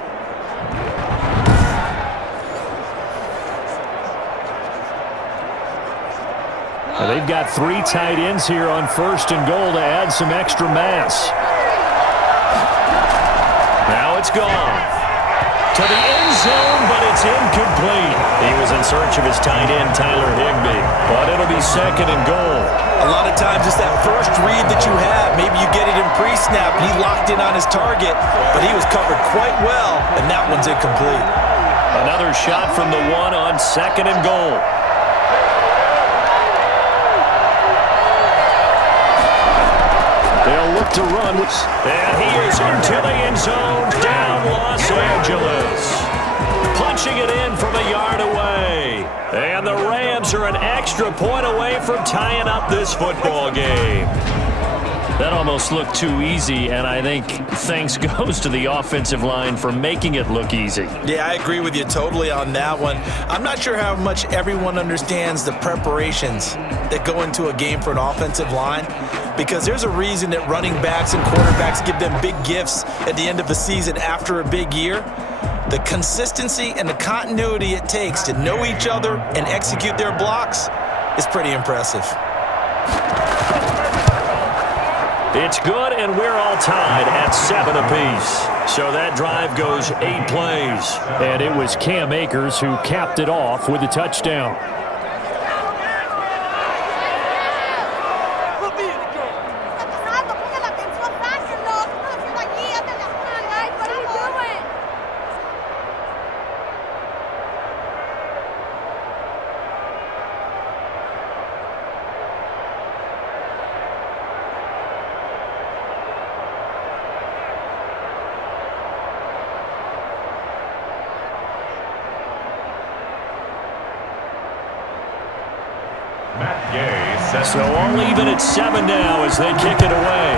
And they've got 3 tight ends here on 1st and goal to add some extra mass. Now it's gone. To the end zone, but it's incomplete. He was in search of his tight end, Tyler Higbee. But it'll be 2nd and goal. A lot of times it's that first read that you have. Maybe you get it in pre-snap. He locked in on his target, but he was covered quite well, and that one's incomplete. Another shot from the 1 on 2nd and goal. They'll look to run. And he is into the end zone. Down Los Angeles. Punching it in from a yard away. And the Rams are an extra point away from tying up this football game. That almost looked too easy, and I think thanks goes to the offensive line for making it look easy. Yeah, I agree with you totally on that one. I'm not sure how much everyone understands the preparations that go into a game for an offensive line, because there's a reason that running backs and quarterbacks give them big gifts at the end of the season after a big year. The consistency and the continuity it takes to know each other and execute their blocks is pretty impressive. It's good, and we're all tied at 7 apiece. So that drive goes 8 plays. And it was Cam Akers who capped it off with a touchdown. So all even at 7 now as they kick it away.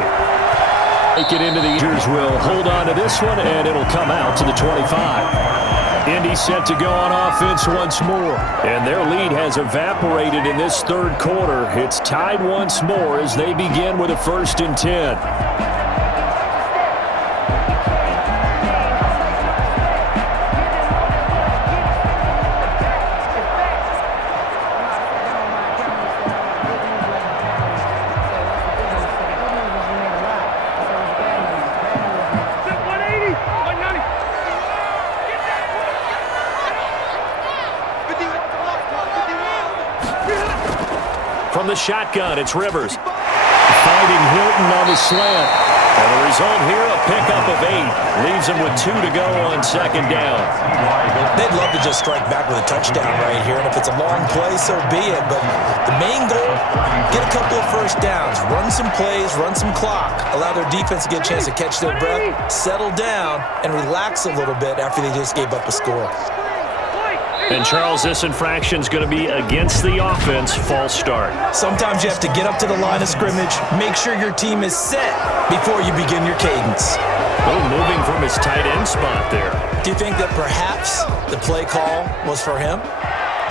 Take it into the Eagles will hold on to this one, and it'll come out to the 25. Indy set to go on offense once more. And their lead has evaporated in this 3rd quarter. It's tied once more as they begin with a 1st and 10. From the shotgun, it's Rivers. Finding Hilton on the slant. And the result here, a pickup of 8. Leaves them with 2 to go on 2nd down. They'd love to just strike back with a touchdown right here, and if it's a long play, so be it. But the main goal, get a couple of 1st downs, run some plays, run some clock, allow their defense to get a chance to catch their breath, settle down, and relax a little bit after they just gave up a score. And, Charles, this infraction's going to be against the offense. False start. Sometimes you have to get up to the line of scrimmage, make sure your team is set before you begin your cadence. Oh, moving from his tight end spot there. Do you think that perhaps the play call was for him?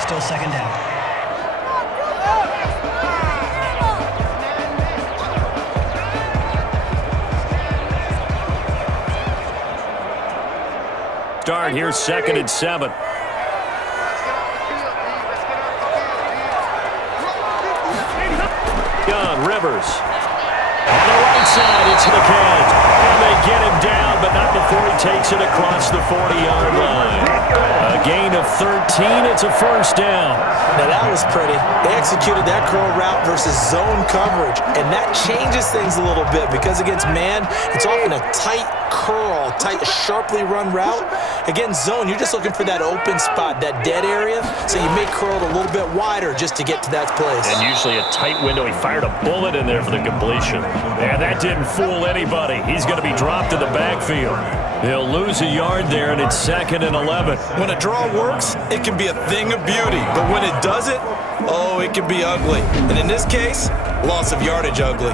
Still 2nd down. Start here, 2nd and 7. Rivers. On the right side, it's McCann. And they get him down, but not before he takes it across the 40-yard line. A gain of 13. It's a 1st down. Now, that was pretty. They executed that curl route versus zone coverage, and that changes things a little bit because against man, it's often a tight curl, tight, sharply run route. Against zone, you're just looking for that open spot, that dead area, so you may curl it a little bit wider just to get to that place. And usually a tight window. He fired a bullet in there for the completion. And that didn't fool anybody. He's going to be dropped in the backfield. field. He'll lose a yard there, and it's 2nd and 11. When a draw works, it can be a thing of beauty. But when it doesn't, oh, it can be ugly. And in this case, loss of yardage ugly.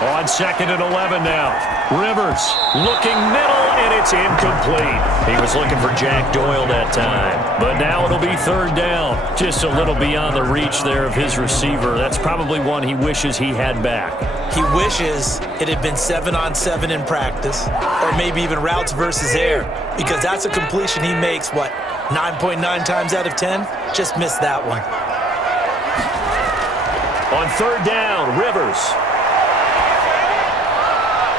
On 2nd and 11 now. Rivers looking middle, and it's incomplete. He was looking for Jack Doyle that time. But now it'll be 3rd down. Just a little beyond the reach there of his receiver. That's probably one he wishes he had back. He wishes it had been 7-on-7 in practice, or maybe even routes versus air, because that's a completion he makes, 9.9 times out of 10? Just missed that one. On 3rd down, Rivers.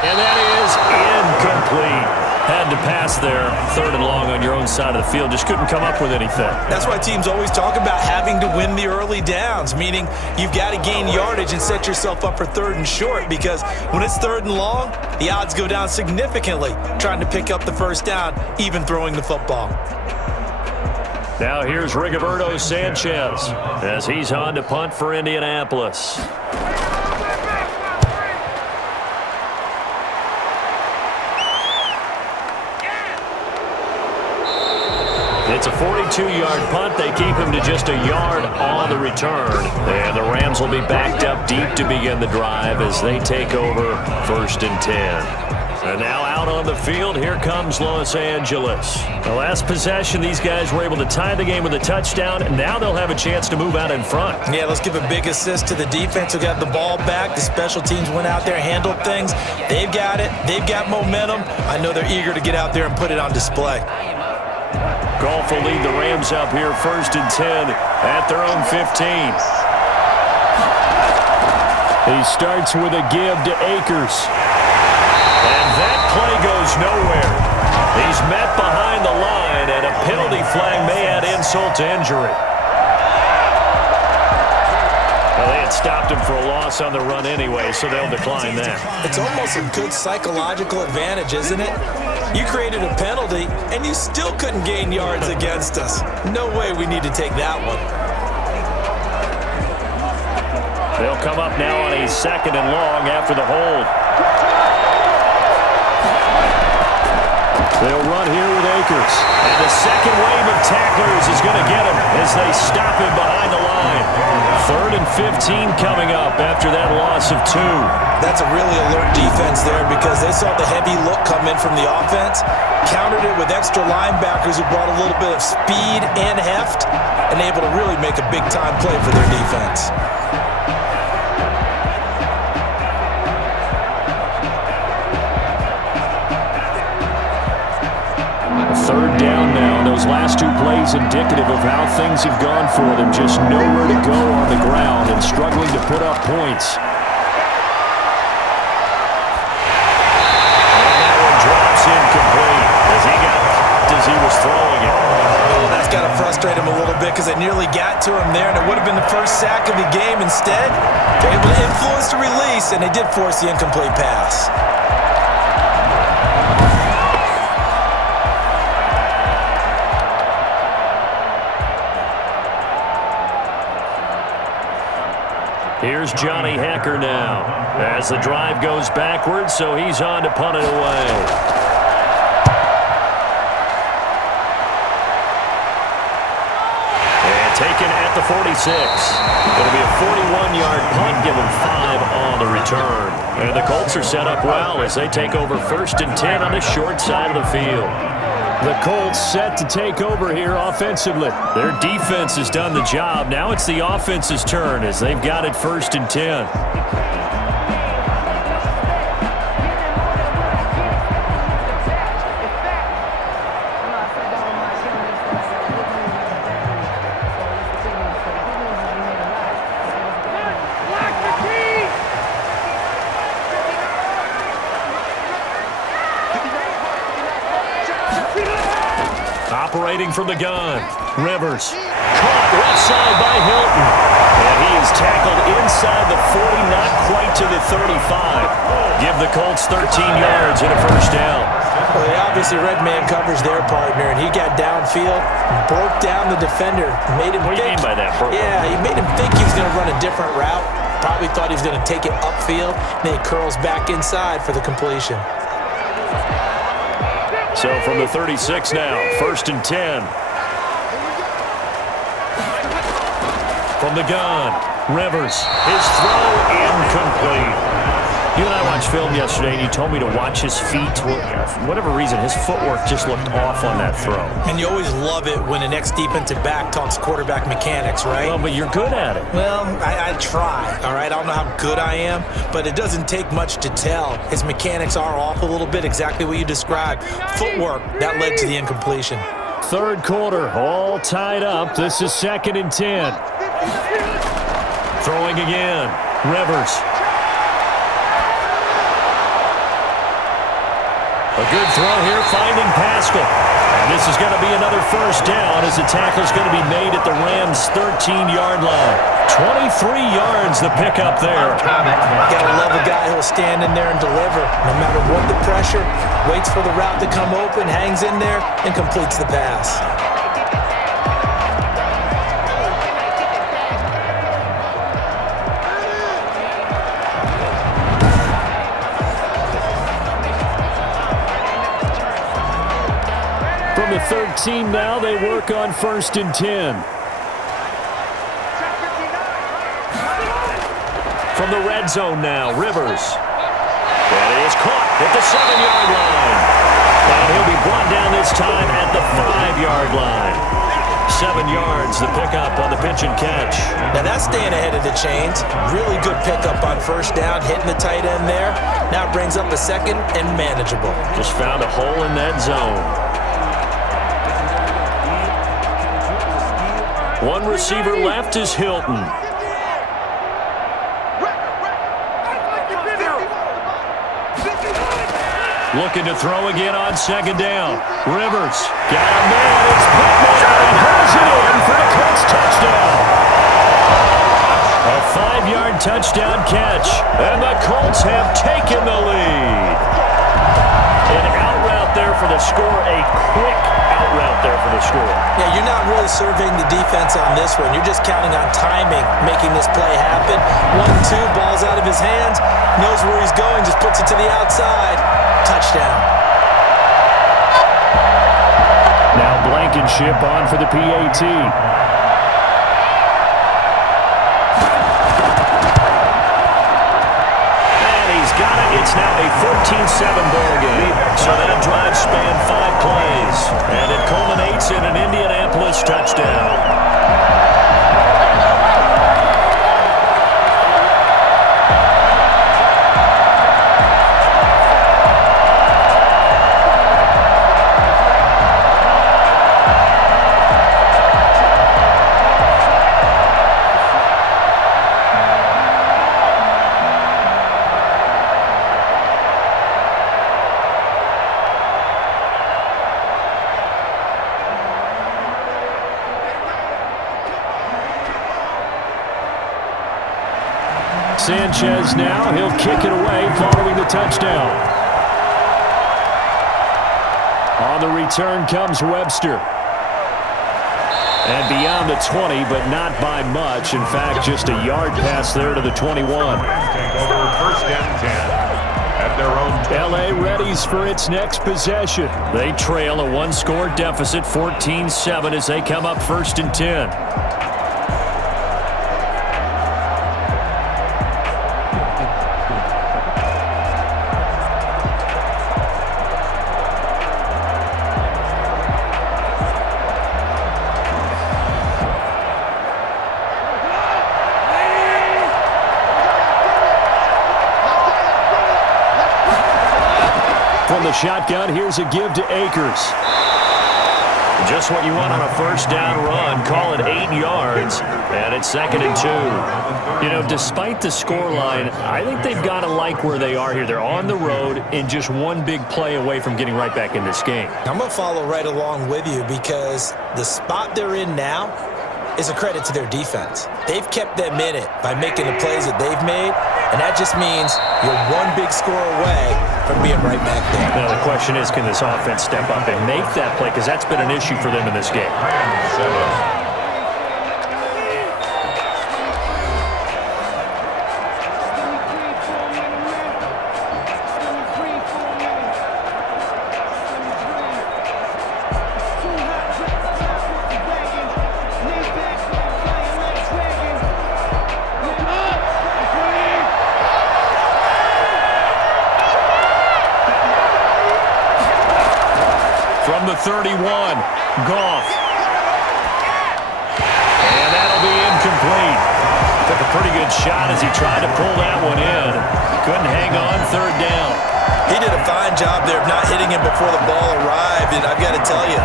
And that is incomplete. Had to pass there. 3rd and long on your own side of the field. Just couldn't come up with anything. That's why teams always talk about having to win the early downs, meaning you've got to gain yardage and set yourself up for 3rd and short, because when it's 3rd and long, the odds go down significantly trying to pick up the 1st down, even throwing the football. Now here's Rigoberto Sanchez as he's on to punt for Indianapolis. It's a 42-yard punt. They keep him to just a yard on the return. And the Rams will be backed up deep to begin the drive as they take over 1st and 10. And now out on the field, here comes Los Angeles. The last possession, these guys were able to tie the game with a touchdown, and now they'll have a chance to move out in front. Yeah, let's give a big assist to the defense who got the ball back. The special teams went out there, handled things. They've got it. They've got momentum. I know they're eager to get out there and put it on display. Golf will lead the Rams up here 1st and 10 at their own 15. He starts with a give to Akers. And that play goes nowhere. He's met behind the line, and a penalty flag may add insult to injury. Well, they had stopped him for a loss on the run anyway, so they'll decline that. It's almost a good psychological advantage, isn't it? You created a penalty, and you still couldn't gain yards against us. No way we need to take that one. They'll come up now on a 2nd and long after the hold. They'll run here with Akers. And the second wave of tacklers is going to get him as they stop him behind the line. 3rd and 15 coming up after that loss of 2. That's a really alert defense there because they saw the heavy look come in from the offense, countered it with extra linebackers who brought a little bit of speed and heft, and able to really make a big-time play for their defense. Third down now. Those last 2 plays indicative of how things have gone for them. Just nowhere to go on the ground and struggling to put up points. And that one drops incomplete as he got as he was throwing it. Oh, that's got to frustrate him a little bit because they nearly got to him there, and it would have been the first sack of the game. Instead, they're able to influence the release, and they did force the incomplete pass. Here's Johnny Hecker now as the drive goes backwards, so he's on to punt it away. And taken at the 46. It'll be a 41-yard punt, give them 5 on the return. And the Colts are set up well as they take over 1st and 10 on the short side of the field. The Colts set to take over here offensively. Their defense has done the job. Now it's the offense's turn as they've got it 1st and 10. Operating from the gun. Rivers. Caught left side by Hilton. And he is tackled inside the 40, not quite to the 35. Give the Colts 13 yards and a first down. Well, they obviously red man covers their partner, and he got downfield, broke down the defender, made him What do you mean by that, bro? Yeah, he made him think he was going to run a different route. Probably thought he was going to take it upfield. Then he curls back inside for the completion. So from the 36 now, 1st and 10. From the gun, Rivers. His throw incomplete. You and I watched film yesterday, and you told me to watch his feet. For whatever reason, his footwork just looked off on that throw. And you always love it when an ex-defensive back talks quarterback mechanics, right? Well, but you're good at it. Well, I try, all right? I don't know how good I am, but it doesn't take much to tell. His mechanics are off a little bit, exactly what you described. Footwork, that led to the incompletion. 3rd quarter, all tied up. This is 2nd and 10. Throwing again, Rivers. A good throw here, finding Pascal. And this is going to be another first down as the tackle's going to be made at the Rams' 13-yard line. 23 yards the pickup there. Gotta love a guy who'll stand in there and deliver. No matter what the pressure, waits for the route to come open, hangs in there, and completes the pass. From the 13 now, they work on 1st and 10. From the red zone now, Rivers. And he is caught at the 7-yard line. And he'll be brought down this time at the 5-yard line. 7 yards, the pickup on the pitch and catch. Now that's staying ahead of the chains. Really good pickup on first down, hitting the tight end there. Now it brings up a 2nd and manageable. Just found a hole in that zone. One receiver left is Hilton. Looking to throw again on 2nd down. Rivers got a man. It's Pittman, and holds it in for the Colts touchdown. A 5-yard touchdown catch, and the Colts have taken the lead. An out route there for the score, a quick out route there for the score. Yeah, you're not really surveying the defense on this one. You're just counting on timing, making this play happen. 1-2, ball's out of his hands, knows where he's going, just puts it to the outside. Touchdown. Now Blankenship on for the PAT. Got it. It's now a 14-7 ball game. So that drive spanned 5 plays, and it culminates in an Indianapolis touchdown. Sanchez now, he'll kick it away following the touchdown. On the return comes Webster. And beyond the 20, but not by much. In fact, just a yard pass there to the 21. Take over 1st and 10 at their own. LA readies for its next possession. They trail a 1-score deficit, 14-7 as they come up 1st and 10. From the shotgun, here's a give to Akers. Just what you want on a first down run. Call it 8 yards, and it's 2nd and 2. You know, despite the scoreline, I think they've got to like where they are here. They're on the road and just one big play away from getting right back in this game. I'm going to follow right along with you because the spot they're in now is a credit to their defense. They've kept them in it by making the plays that they've made, and that just means you're one big score away from being right back there. Now the question is, can this offense step up and make that play? Because that's been an issue for them in this game. From the 31, Goff. And that'll be incomplete. Took a pretty good shot as he tried to pull that one in. Couldn't hang on, 3rd down. He did a fine job there of not hitting him before the ball arrived, and I've got to tell you,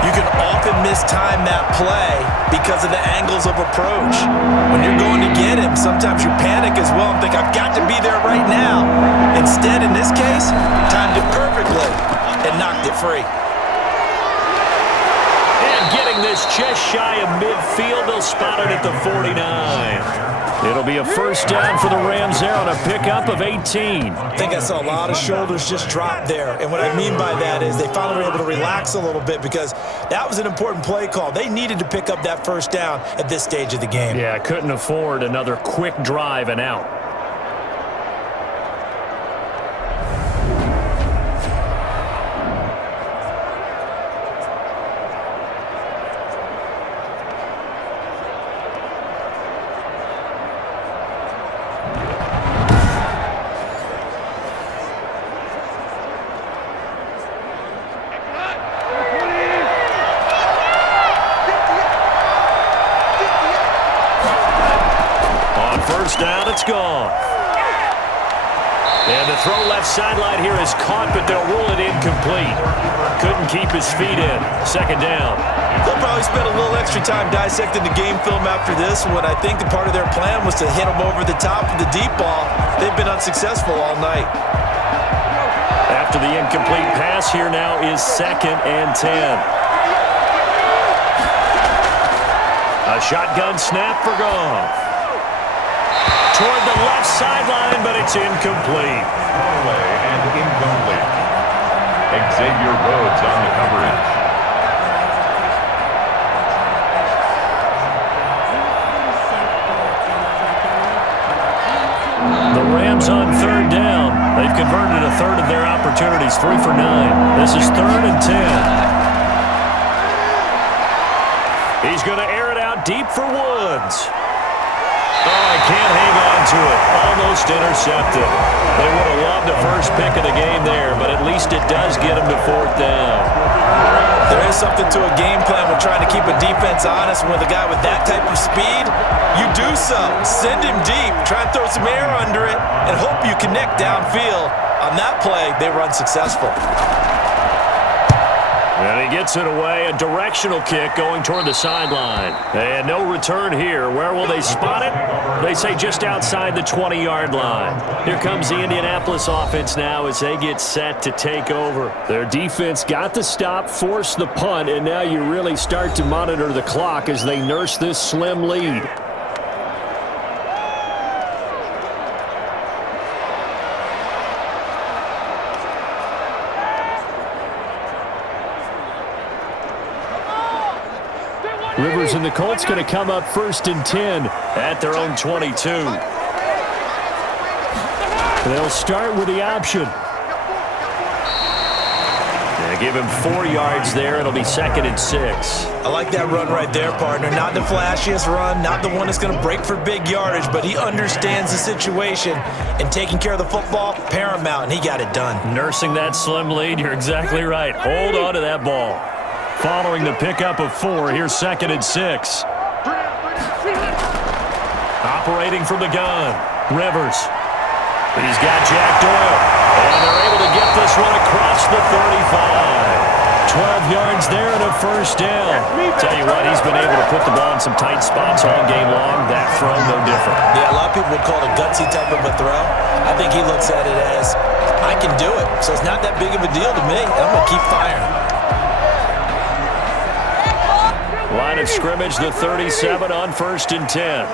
you can often mistime that play because of the angles of approach. When you're going to get him, sometimes you panic as well and think, I've got to be there right now. Instead, in this case, timed it perfectly and knocked it free. Getting this just shy of midfield. They'll spot it at the 49. It'll be a first down for the Rams there on a pickup of 18. I think I saw a lot of shoulders just drop there. And what I mean by that is they finally were able to relax a little bit because that was an important play call. They needed to pick up that first down at this stage of the game. Yeah, couldn't afford another quick drive and out. Down, it's gone. And the throw left sideline here is caught, but they'll rule it incomplete. Couldn't keep his feet in. 2nd down. They'll probably spend a little extra time dissecting the game film after this one. I think the part of their plan was to hit him over the top of the deep ball. They've been unsuccessful all night. After the incomplete pass, here now is 2nd and 10. A shotgun snap for Goff. Toward the left sideline, but it's incomplete. And incomplete. Xavier Rhodes on the coverage. The Rams on 3rd down. They've converted a third of their opportunities, 3 for 9. This is 3rd and 10. He's going to air it out deep for Woods. Oh, he can't hang on to it. Almost intercepted. They would have loved the first pick of the game there, but at least it does get him to 4th down. There is something to a game plan with trying to keep a defense honest. With a guy with that type of speed, you do so. Send him deep. Try and throw some air under it and hope you connect downfield. On that play, they were unsuccessful. And he gets it away, a directional kick going toward the sideline. And no return here. Where will they spot it? They say just outside the 20-yard line. Here comes the Indianapolis offense now as they get set to take over. Their defense got the stop, forced the punt, and now you really start to monitor the clock as they nurse this slim lead. Rivers and the Colts going to come up 1st and 10 at their own 22. They'll start with the option. They give him 4 yards there. It'll be 2nd and 6. I like that run right there, partner. Not the flashiest run, not the one that's going to break for big yardage, but he understands the situation, and taking care of the football, paramount, and he got it done. Nursing that slim lead, you're exactly right. Hold on to that ball. Following the pickup of 4, here's 2nd and 6. Operating from the gun, Rivers. He's got Jack Doyle, and they're able to get this one across the 35. 12 yards there and a first down. Tell you what, he's been able to put the ball in some tight spots all game long. That throw, no different. Yeah, a lot of people would call it a gutsy type of a throw. I think he looks at it as, I can do it. So it's not that big of a deal to me. I'm going to keep firing. Line of scrimmage, the 37 on 1st and 10.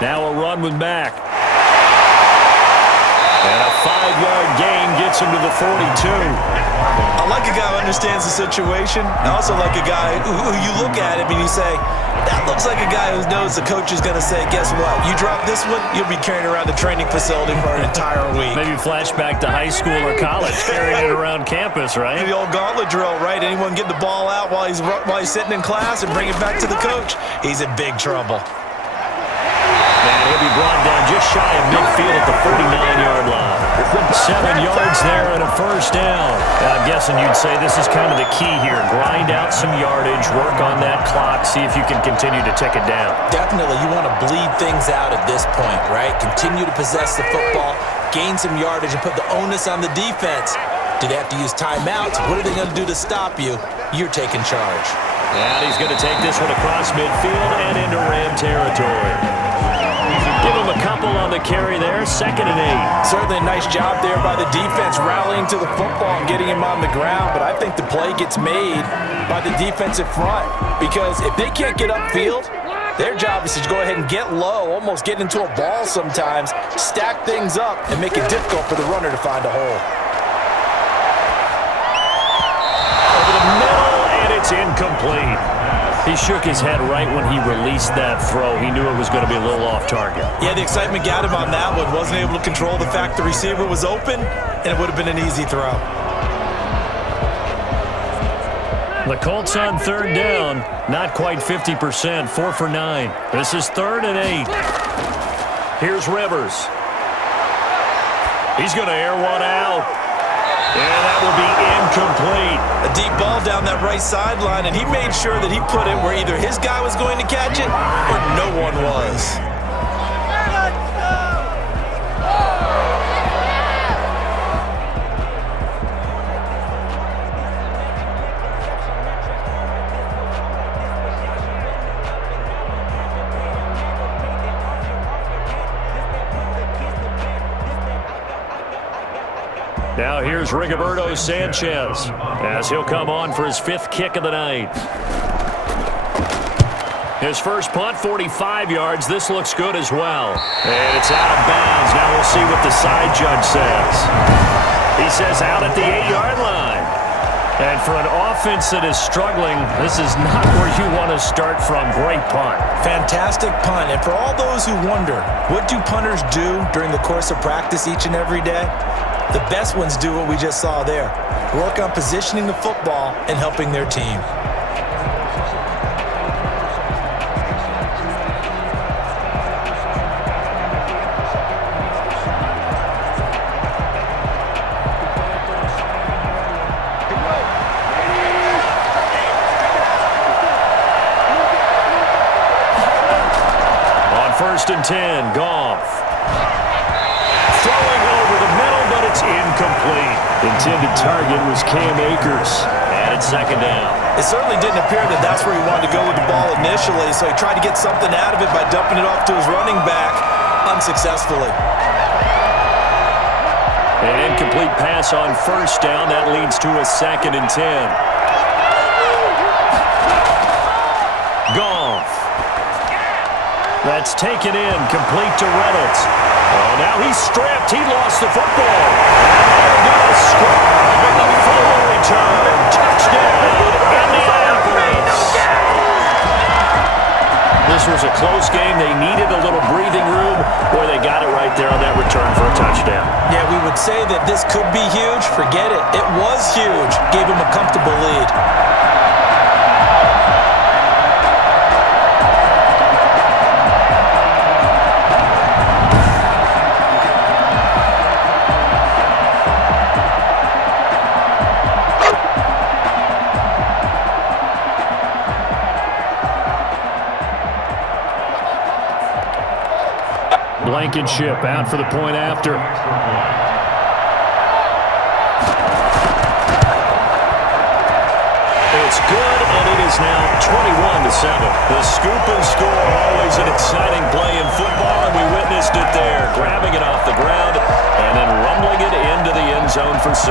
Now a run with Mack. And a 5-yard gain gets him to the 42. I like a guy who understands the situation. I also like a guy who you look at him and you say, that looks like a guy who knows the coach is going to say, guess what? You drop this one, you'll be carrying around the training facility for an entire week. Maybe flashback to high school or college, carrying it around campus, right? The old gauntlet drill, right? Anyone get the ball out while he's sitting in class and bring it back to the coach, he's in big trouble. And he'll be brought down just shy of midfield at the 49-yard line. 7 yards there and a first down. I'm guessing you'd say this is kind of the key here. Grind out some yardage, work on that clock, see if you can continue to tick it down. Definitely. You want to bleed things out at this point, right? Continue to possess the football, gain some yardage, and put the onus on the defense. Do they have to use timeouts? What are they going to do to stop you? You're taking charge. And he's going to take this one across midfield and into Ram territory. Give him a couple on the carry there, 2nd and 8. Certainly a nice job there by the defense rallying to the football and getting him on the ground, but I think the play gets made by the defensive front because if they can't get upfield, their job is to go ahead and get low, almost get into a ball sometimes, stack things up, and make it difficult for the runner to find a hole. Over the middle, and it's incomplete. He shook his head right when he released that throw. He knew it was going to be a little off target. Yeah, the excitement got him on that one. Wasn't able to control the fact the receiver was open, and it would have been an easy throw. The Colts on 3rd down. Not quite 50%, 4 for 9. This is 3rd and 8. Here's Rivers. He's going to air one out. And that will be incomplete. A deep ball down that right sideline, and he made sure that he put it where either his guy was going to catch it or no one was. Now here's Rigoberto Sanchez as he'll come on for his 5th kick of the night. His first punt, 45 yards. This looks good as well. And it's out of bounds. Now we'll see what the side judge says. He says out at the 8-yard line. And for an offense that is struggling, this is not where you want to start from. Great punt. Fantastic punt. And for all those who wonder, what do punters do during the course of practice each and every day? The best ones do what we just saw there. Work on positioning the football and helping their team. On 1st and 10, Goff. Throwing over the middle, but it's incomplete. Intended target was Cam Akers. And it's 2nd down. It certainly didn't appear that that's where he wanted to go with the ball initially, so he tried to get something out of it by dumping it off to his running back unsuccessfully. An incomplete pass on 1st down. That leads to a 2nd and 10. Goff. That's taken in, complete to Reynolds. Oh, now he's stripped. He lost the football. And they're going to score with a full return. Touchdown, Indianapolis. This was a close game. They needed a little breathing room, where they got it right there on that return for a touchdown. Yeah, we would say that this could be huge. Forget it. It was huge. Gave him a comfortable lead. Blankenship out for the point after. good, and it is now 21-7. The scoop and score, always an exciting play in football, and we witnessed it there, grabbing it off the ground and then rumbling it into the end zone for 6.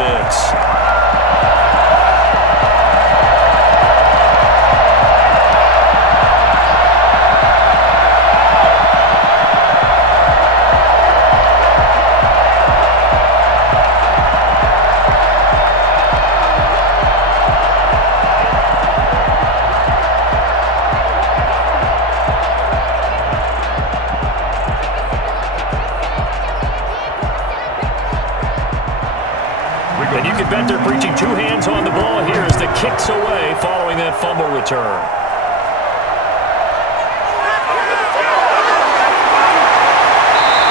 And you can bet they're preaching two hands on the ball here as the kick's away following that fumble return.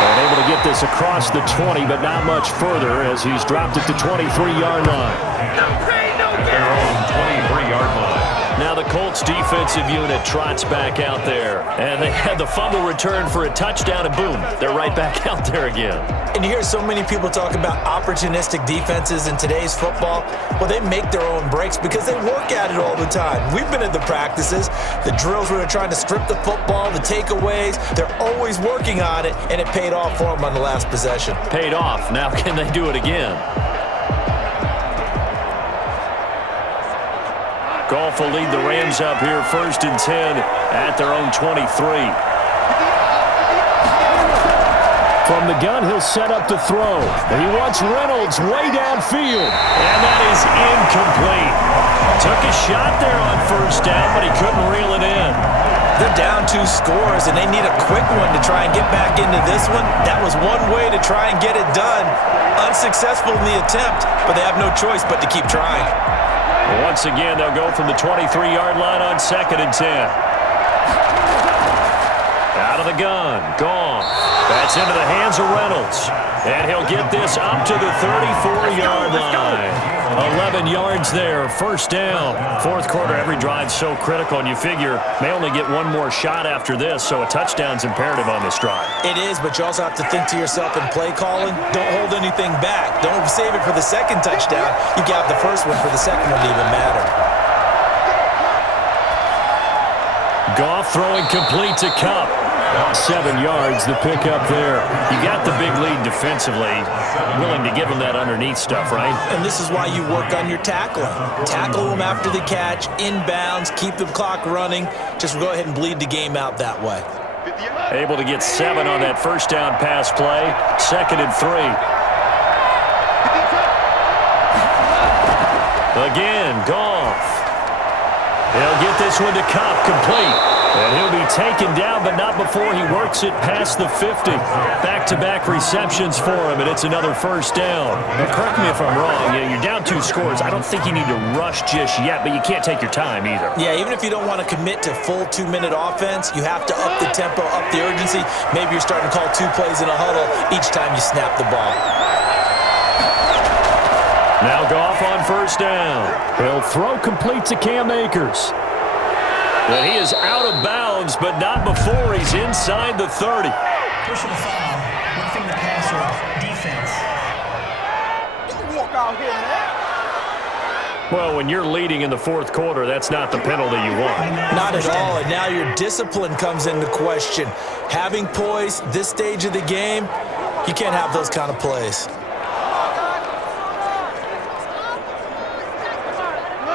And able to get this across the 20, but not much further as he's dropped it to 23-yard line. Their own 23-yard line. Now the Colts defensive unit trots back out there. And they had the fumble return for a touchdown, and boom, they're right back out there again. And you hear so many people talk about opportunistic defenses in today's football. Well, they make their own breaks because they work at it all the time. We've been at the practices, the drills where they're trying to strip the football, the takeaways. They're always working on it, and it paid off for them on the last possession. Paid off. Now can they do it again? Goff will lead the Rams up here 1st and 10 at their own 23. From the gun, he'll set up to throw. He wants Reynolds way downfield. And that is incomplete. Took a shot there on 1st down, but he couldn't reel it in. They're down 2 scores, and they need a quick one to try and get back into this one. That was one way to try and get it done. Unsuccessful in the attempt, but they have no choice but to keep trying. Once again, they'll go from the 23-yard line on 2nd and 10. Out of the gun, gone. That's into the hands of Reynolds. And he'll get this up to the 34-yard line. 11 yards there, 1st down. 4th quarter, every drive so critical, and you figure may only get one more shot after this, so a touchdown's imperative on this drive. It is, but you also have to think to yourself in play calling, don't hold anything back. Don't save it for the second touchdown. You got the first one for the second one to even matter. Goff throwing complete to Kupp. 7 yards, the pickup there. You got the big lead defensively. Willing to give them that underneath stuff, right? And this is why you work on your tackling. Tackle them after the catch, inbounds, keep the clock running. Just go ahead and bleed the game out that way. Able to get 7 on that 1st down pass play. 2nd and 3. Again, Goff. He'll get this one to Kupp, complete. And he'll be taken down, but not before he works it past the 50. Back-to-back receptions for him, and it's another 1st down. Now, correct me if I'm wrong. You're down 2 scores. I don't think you need to rush just yet, but you can't take your time either. Yeah, even if you don't want to commit to full 2-minute offense, you have to up the tempo, up the urgency. Maybe you're starting to call 2 plays in a huddle each time you snap the ball. Now Goff on 1st down. He'll throw complete to Cam Akers. But he is out of bounds, but not before he's inside the 30. Personal foul, roughing the passer, defense. Don't walk out here, man. Well, when you're leading in the 4th quarter, that's not the penalty you want. Not at all, and now your discipline comes into question. Having poise this stage of the game, you can't have those kind of plays.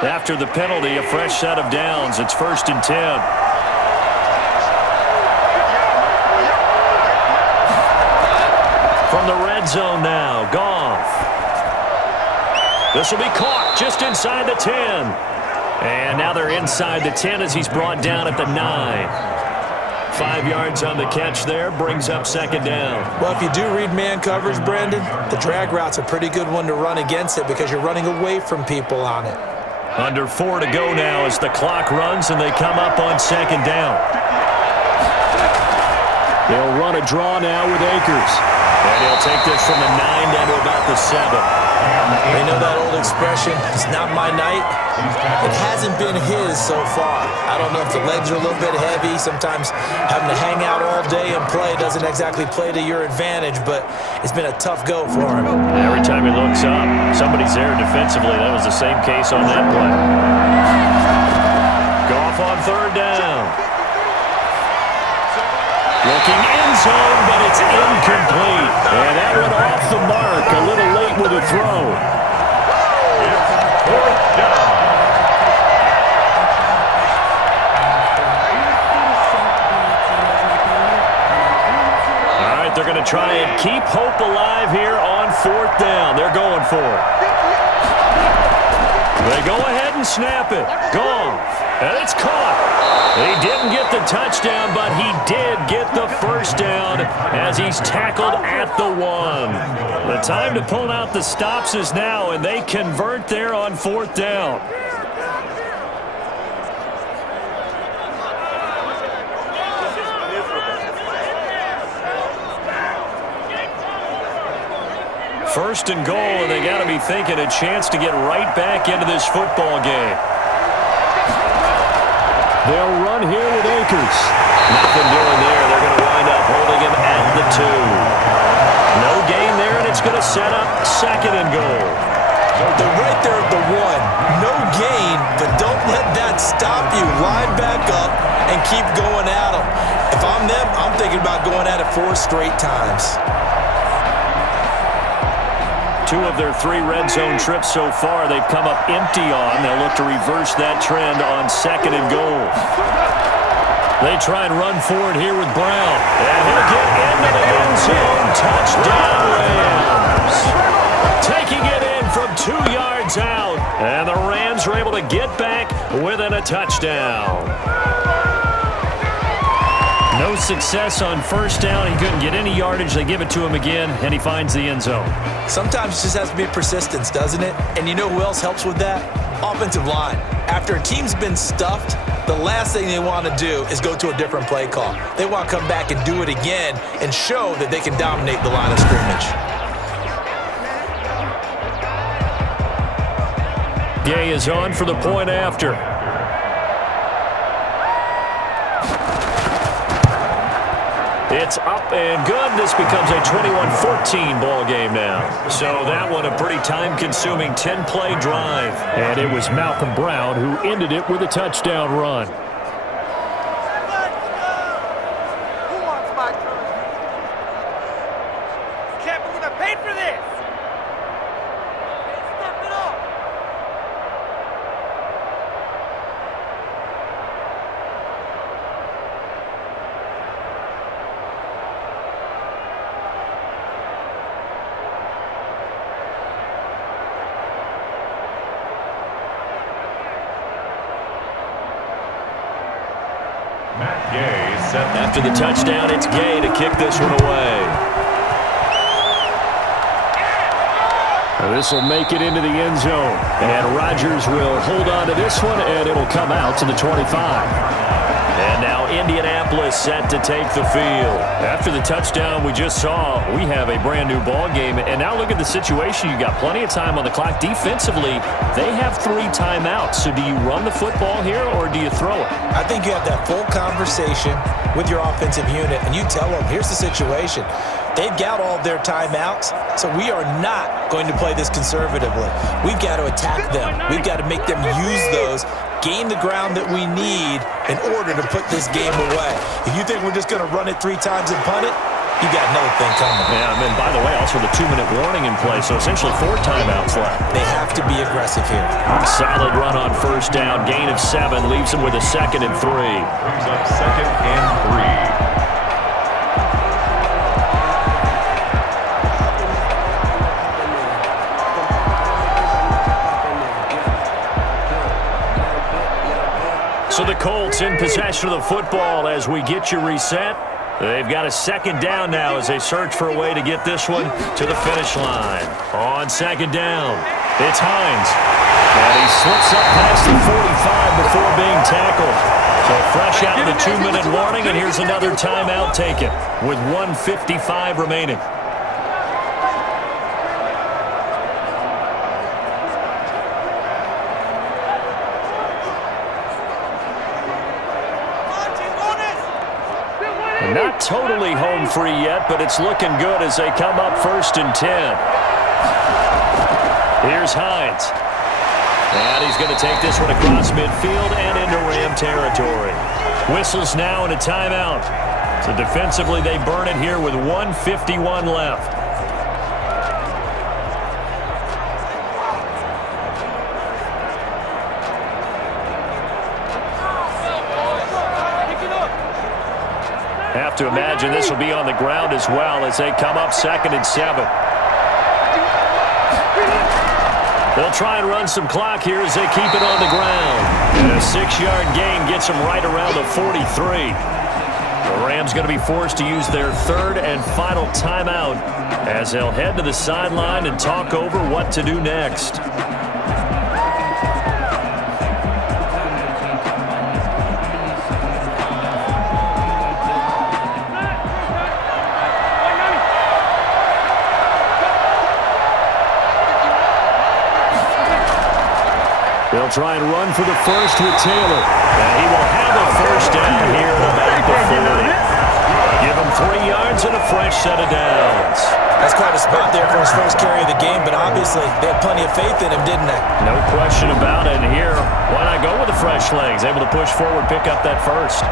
After the penalty, a fresh set of downs. It's 1st and 10. From the red zone now, Goff. This will be caught just inside the 10. And now they're inside the 10 as he's brought down at the 9. 5 yards on the catch there, brings up 2nd down. Well, if you do read man coverage, Brandon, the drag route's a pretty good one to run against it because you're running away from people on it. Under 4 to go now as the clock runs and they come up on 2nd down. They'll run a draw now with Akers. And he'll take this from the 9 down to about the 7. They know that old expression, it's not my night. It hasn't been his so far. I don't know if the legs are a little bit heavy. Sometimes having to hang out all day and play doesn't exactly play to your advantage, but it's been a tough go for him. Every time he looks up, somebody's there defensively. That was the same case on that play. Goff on third down. Looking end zone, but it's incomplete. And that went off the mark. A little late with a throw. Fourth down. All right, they're going to try and keep hope alive here on fourth down. They're going for it. They go ahead and snap it. Goff. And it's caught. He didn't get the touchdown, but he did get the first down as he's tackled at the 1. The time to pull out the stops is now, and they convert there on fourth down. First and goal, and they got to be thinking a chance to get right back into this football game. They'll run here with Akers. Nothing doing there. They're going to wind up holding him at the 2. No gain there, and it's going to set up second and goal. They're right there at the 1. No gain, but don't let that stop you. Line back up and keep going at them. If I'm them, I'm thinking about going at it 4 straight times. 2 of their 3 red zone trips so far they've come up empty on. They'll look to reverse that trend on second and goal. They try and run forward here with Brown. And he'll get into the end zone. Touchdown, Rams. Taking it in from 2 yards out. And the Rams are able to get back within a touchdown. No success on first down. He couldn't get any yardage. They give it to him again, and he finds the end zone. Sometimes it just has to be persistence, doesn't it? And you know who else helps with that? Offensive line. After a team's been stuffed, the last thing they want to do is go to a different play call. They want to come back and do it again and show that they can dominate the line of scrimmage. Gay is on for the point after. It's up and good. This becomes a 21-14 ball game now. So that one a pretty time-consuming 10-play drive. And it was Malcolm Brown who ended it with a touchdown run. Who wants my jersey? Can't believe I paid for this. Step it up. After the touchdown, it's Gay to kick this one away. This will make it into the end zone. And Rodgers will hold on to this one, and it'll come out to the 25. And now Indianapolis set to take the field. After the touchdown we just saw, we have a brand new ball game. And now look at the situation. You've got plenty of time on the clock. Defensively, they have 3 timeouts. So do you run the football here or do you throw it? I think you have that full conversation with your offensive unit, and you tell them, here's the situation. They've got all their timeouts, so we are not going to play this conservatively. We've got to attack them. We've got to make them use those, gain the ground that we need in order to put this game away. If you think we're just going to run it 3 times and punt it, you got another thing coming. Yeah, and by the way, also the 2-minute warning in play, so essentially 4 timeouts left. They have to be aggressive here. Solid run on first down, gain of 7, leaves them with a 2nd and 3. Brings up 2nd and 3. So the Colts in possession of the football as we get you reset. They've got a 2nd down now as they search for a way to get this one to the finish line. On 2nd down, it's Hines. And he slips up past the 45 before being tackled. So fresh out of the 2-minute warning, and here's another timeout taken with 1:55 remaining. Not totally home free yet, but it's looking good as they come up 1st and 10. Here's Hines. And he's going to take this one across midfield and into Ram territory. Whistles now and a timeout. So defensively, they burn it here with 1:51 left. Have to imagine this will be on the ground as well as they come up 2nd and 7. They'll try and run some clock here as they keep it on the ground. And a 6-yard gain gets them right around the 43. The Rams going to be forced to use their 3rd and final timeout as they'll head to the sideline and talk over what to do next. They'll try and run for the first with Taylor. And he will have a first down here at about the 40. Give him 3 yards and a fresh set of downs. That's quite a spot there for his first carry of the game, but obviously they had plenty of faith in him, didn't they? No question about it. And here, why not go with the fresh legs? Able to push forward, pick up that first.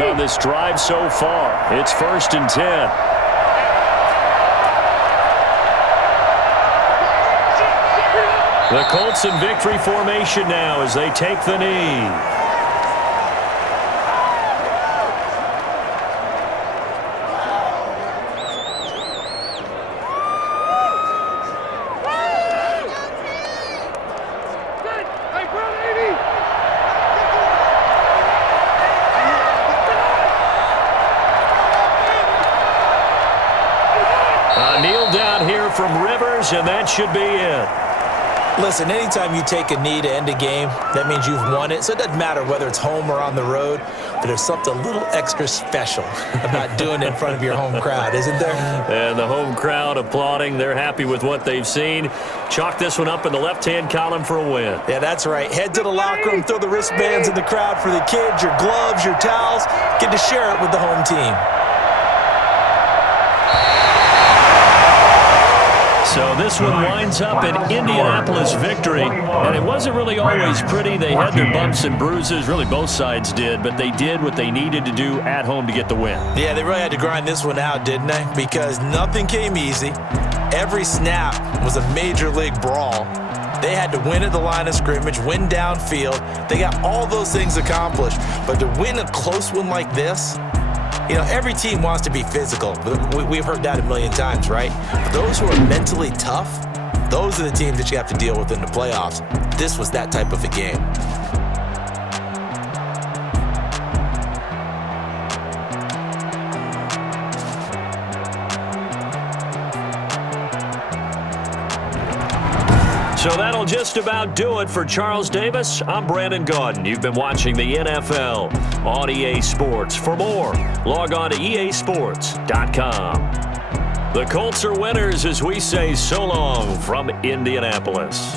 On this drive so far. It's 1st and 10. The Colts in victory formation now as they take the knee. Kneel down here from Rivers, and that should be it. Listen, anytime you take a knee to end a game, that means you've won it. So it doesn't matter whether it's home or on the road, but there's something a little extra special about doing it in front of your home crowd, isn't there? And the home crowd applauding. They're happy with what they've seen. Chalk this one up in the left-hand column for a win. Yeah, that's right. Head to the locker room, throw the wristbands in the crowd for the kids, your gloves, your towels. Get to share it with the home team. So this one winds up an Indianapolis victory, and it wasn't really always pretty. They had their bumps and bruises, really both sides did, but they did what they needed to do at home to get the win. Yeah, they really had to grind this one out, didn't they? Because nothing came easy. Every snap was a major league brawl. They had to win at the line of scrimmage, win downfield. They got all those things accomplished, but to win a close one like this, you know, every team wants to be physical. We've heard that a million times, right? But those who are mentally tough, those are the teams that you have to deal with in the playoffs. This was that type of a game. So that'll just about do it for Charles Davis. I'm Brandon Gaudin. You've been watching the NFL on EA Sports. For more, log on to easports.com. The Colts are winners as we say so long from Indianapolis.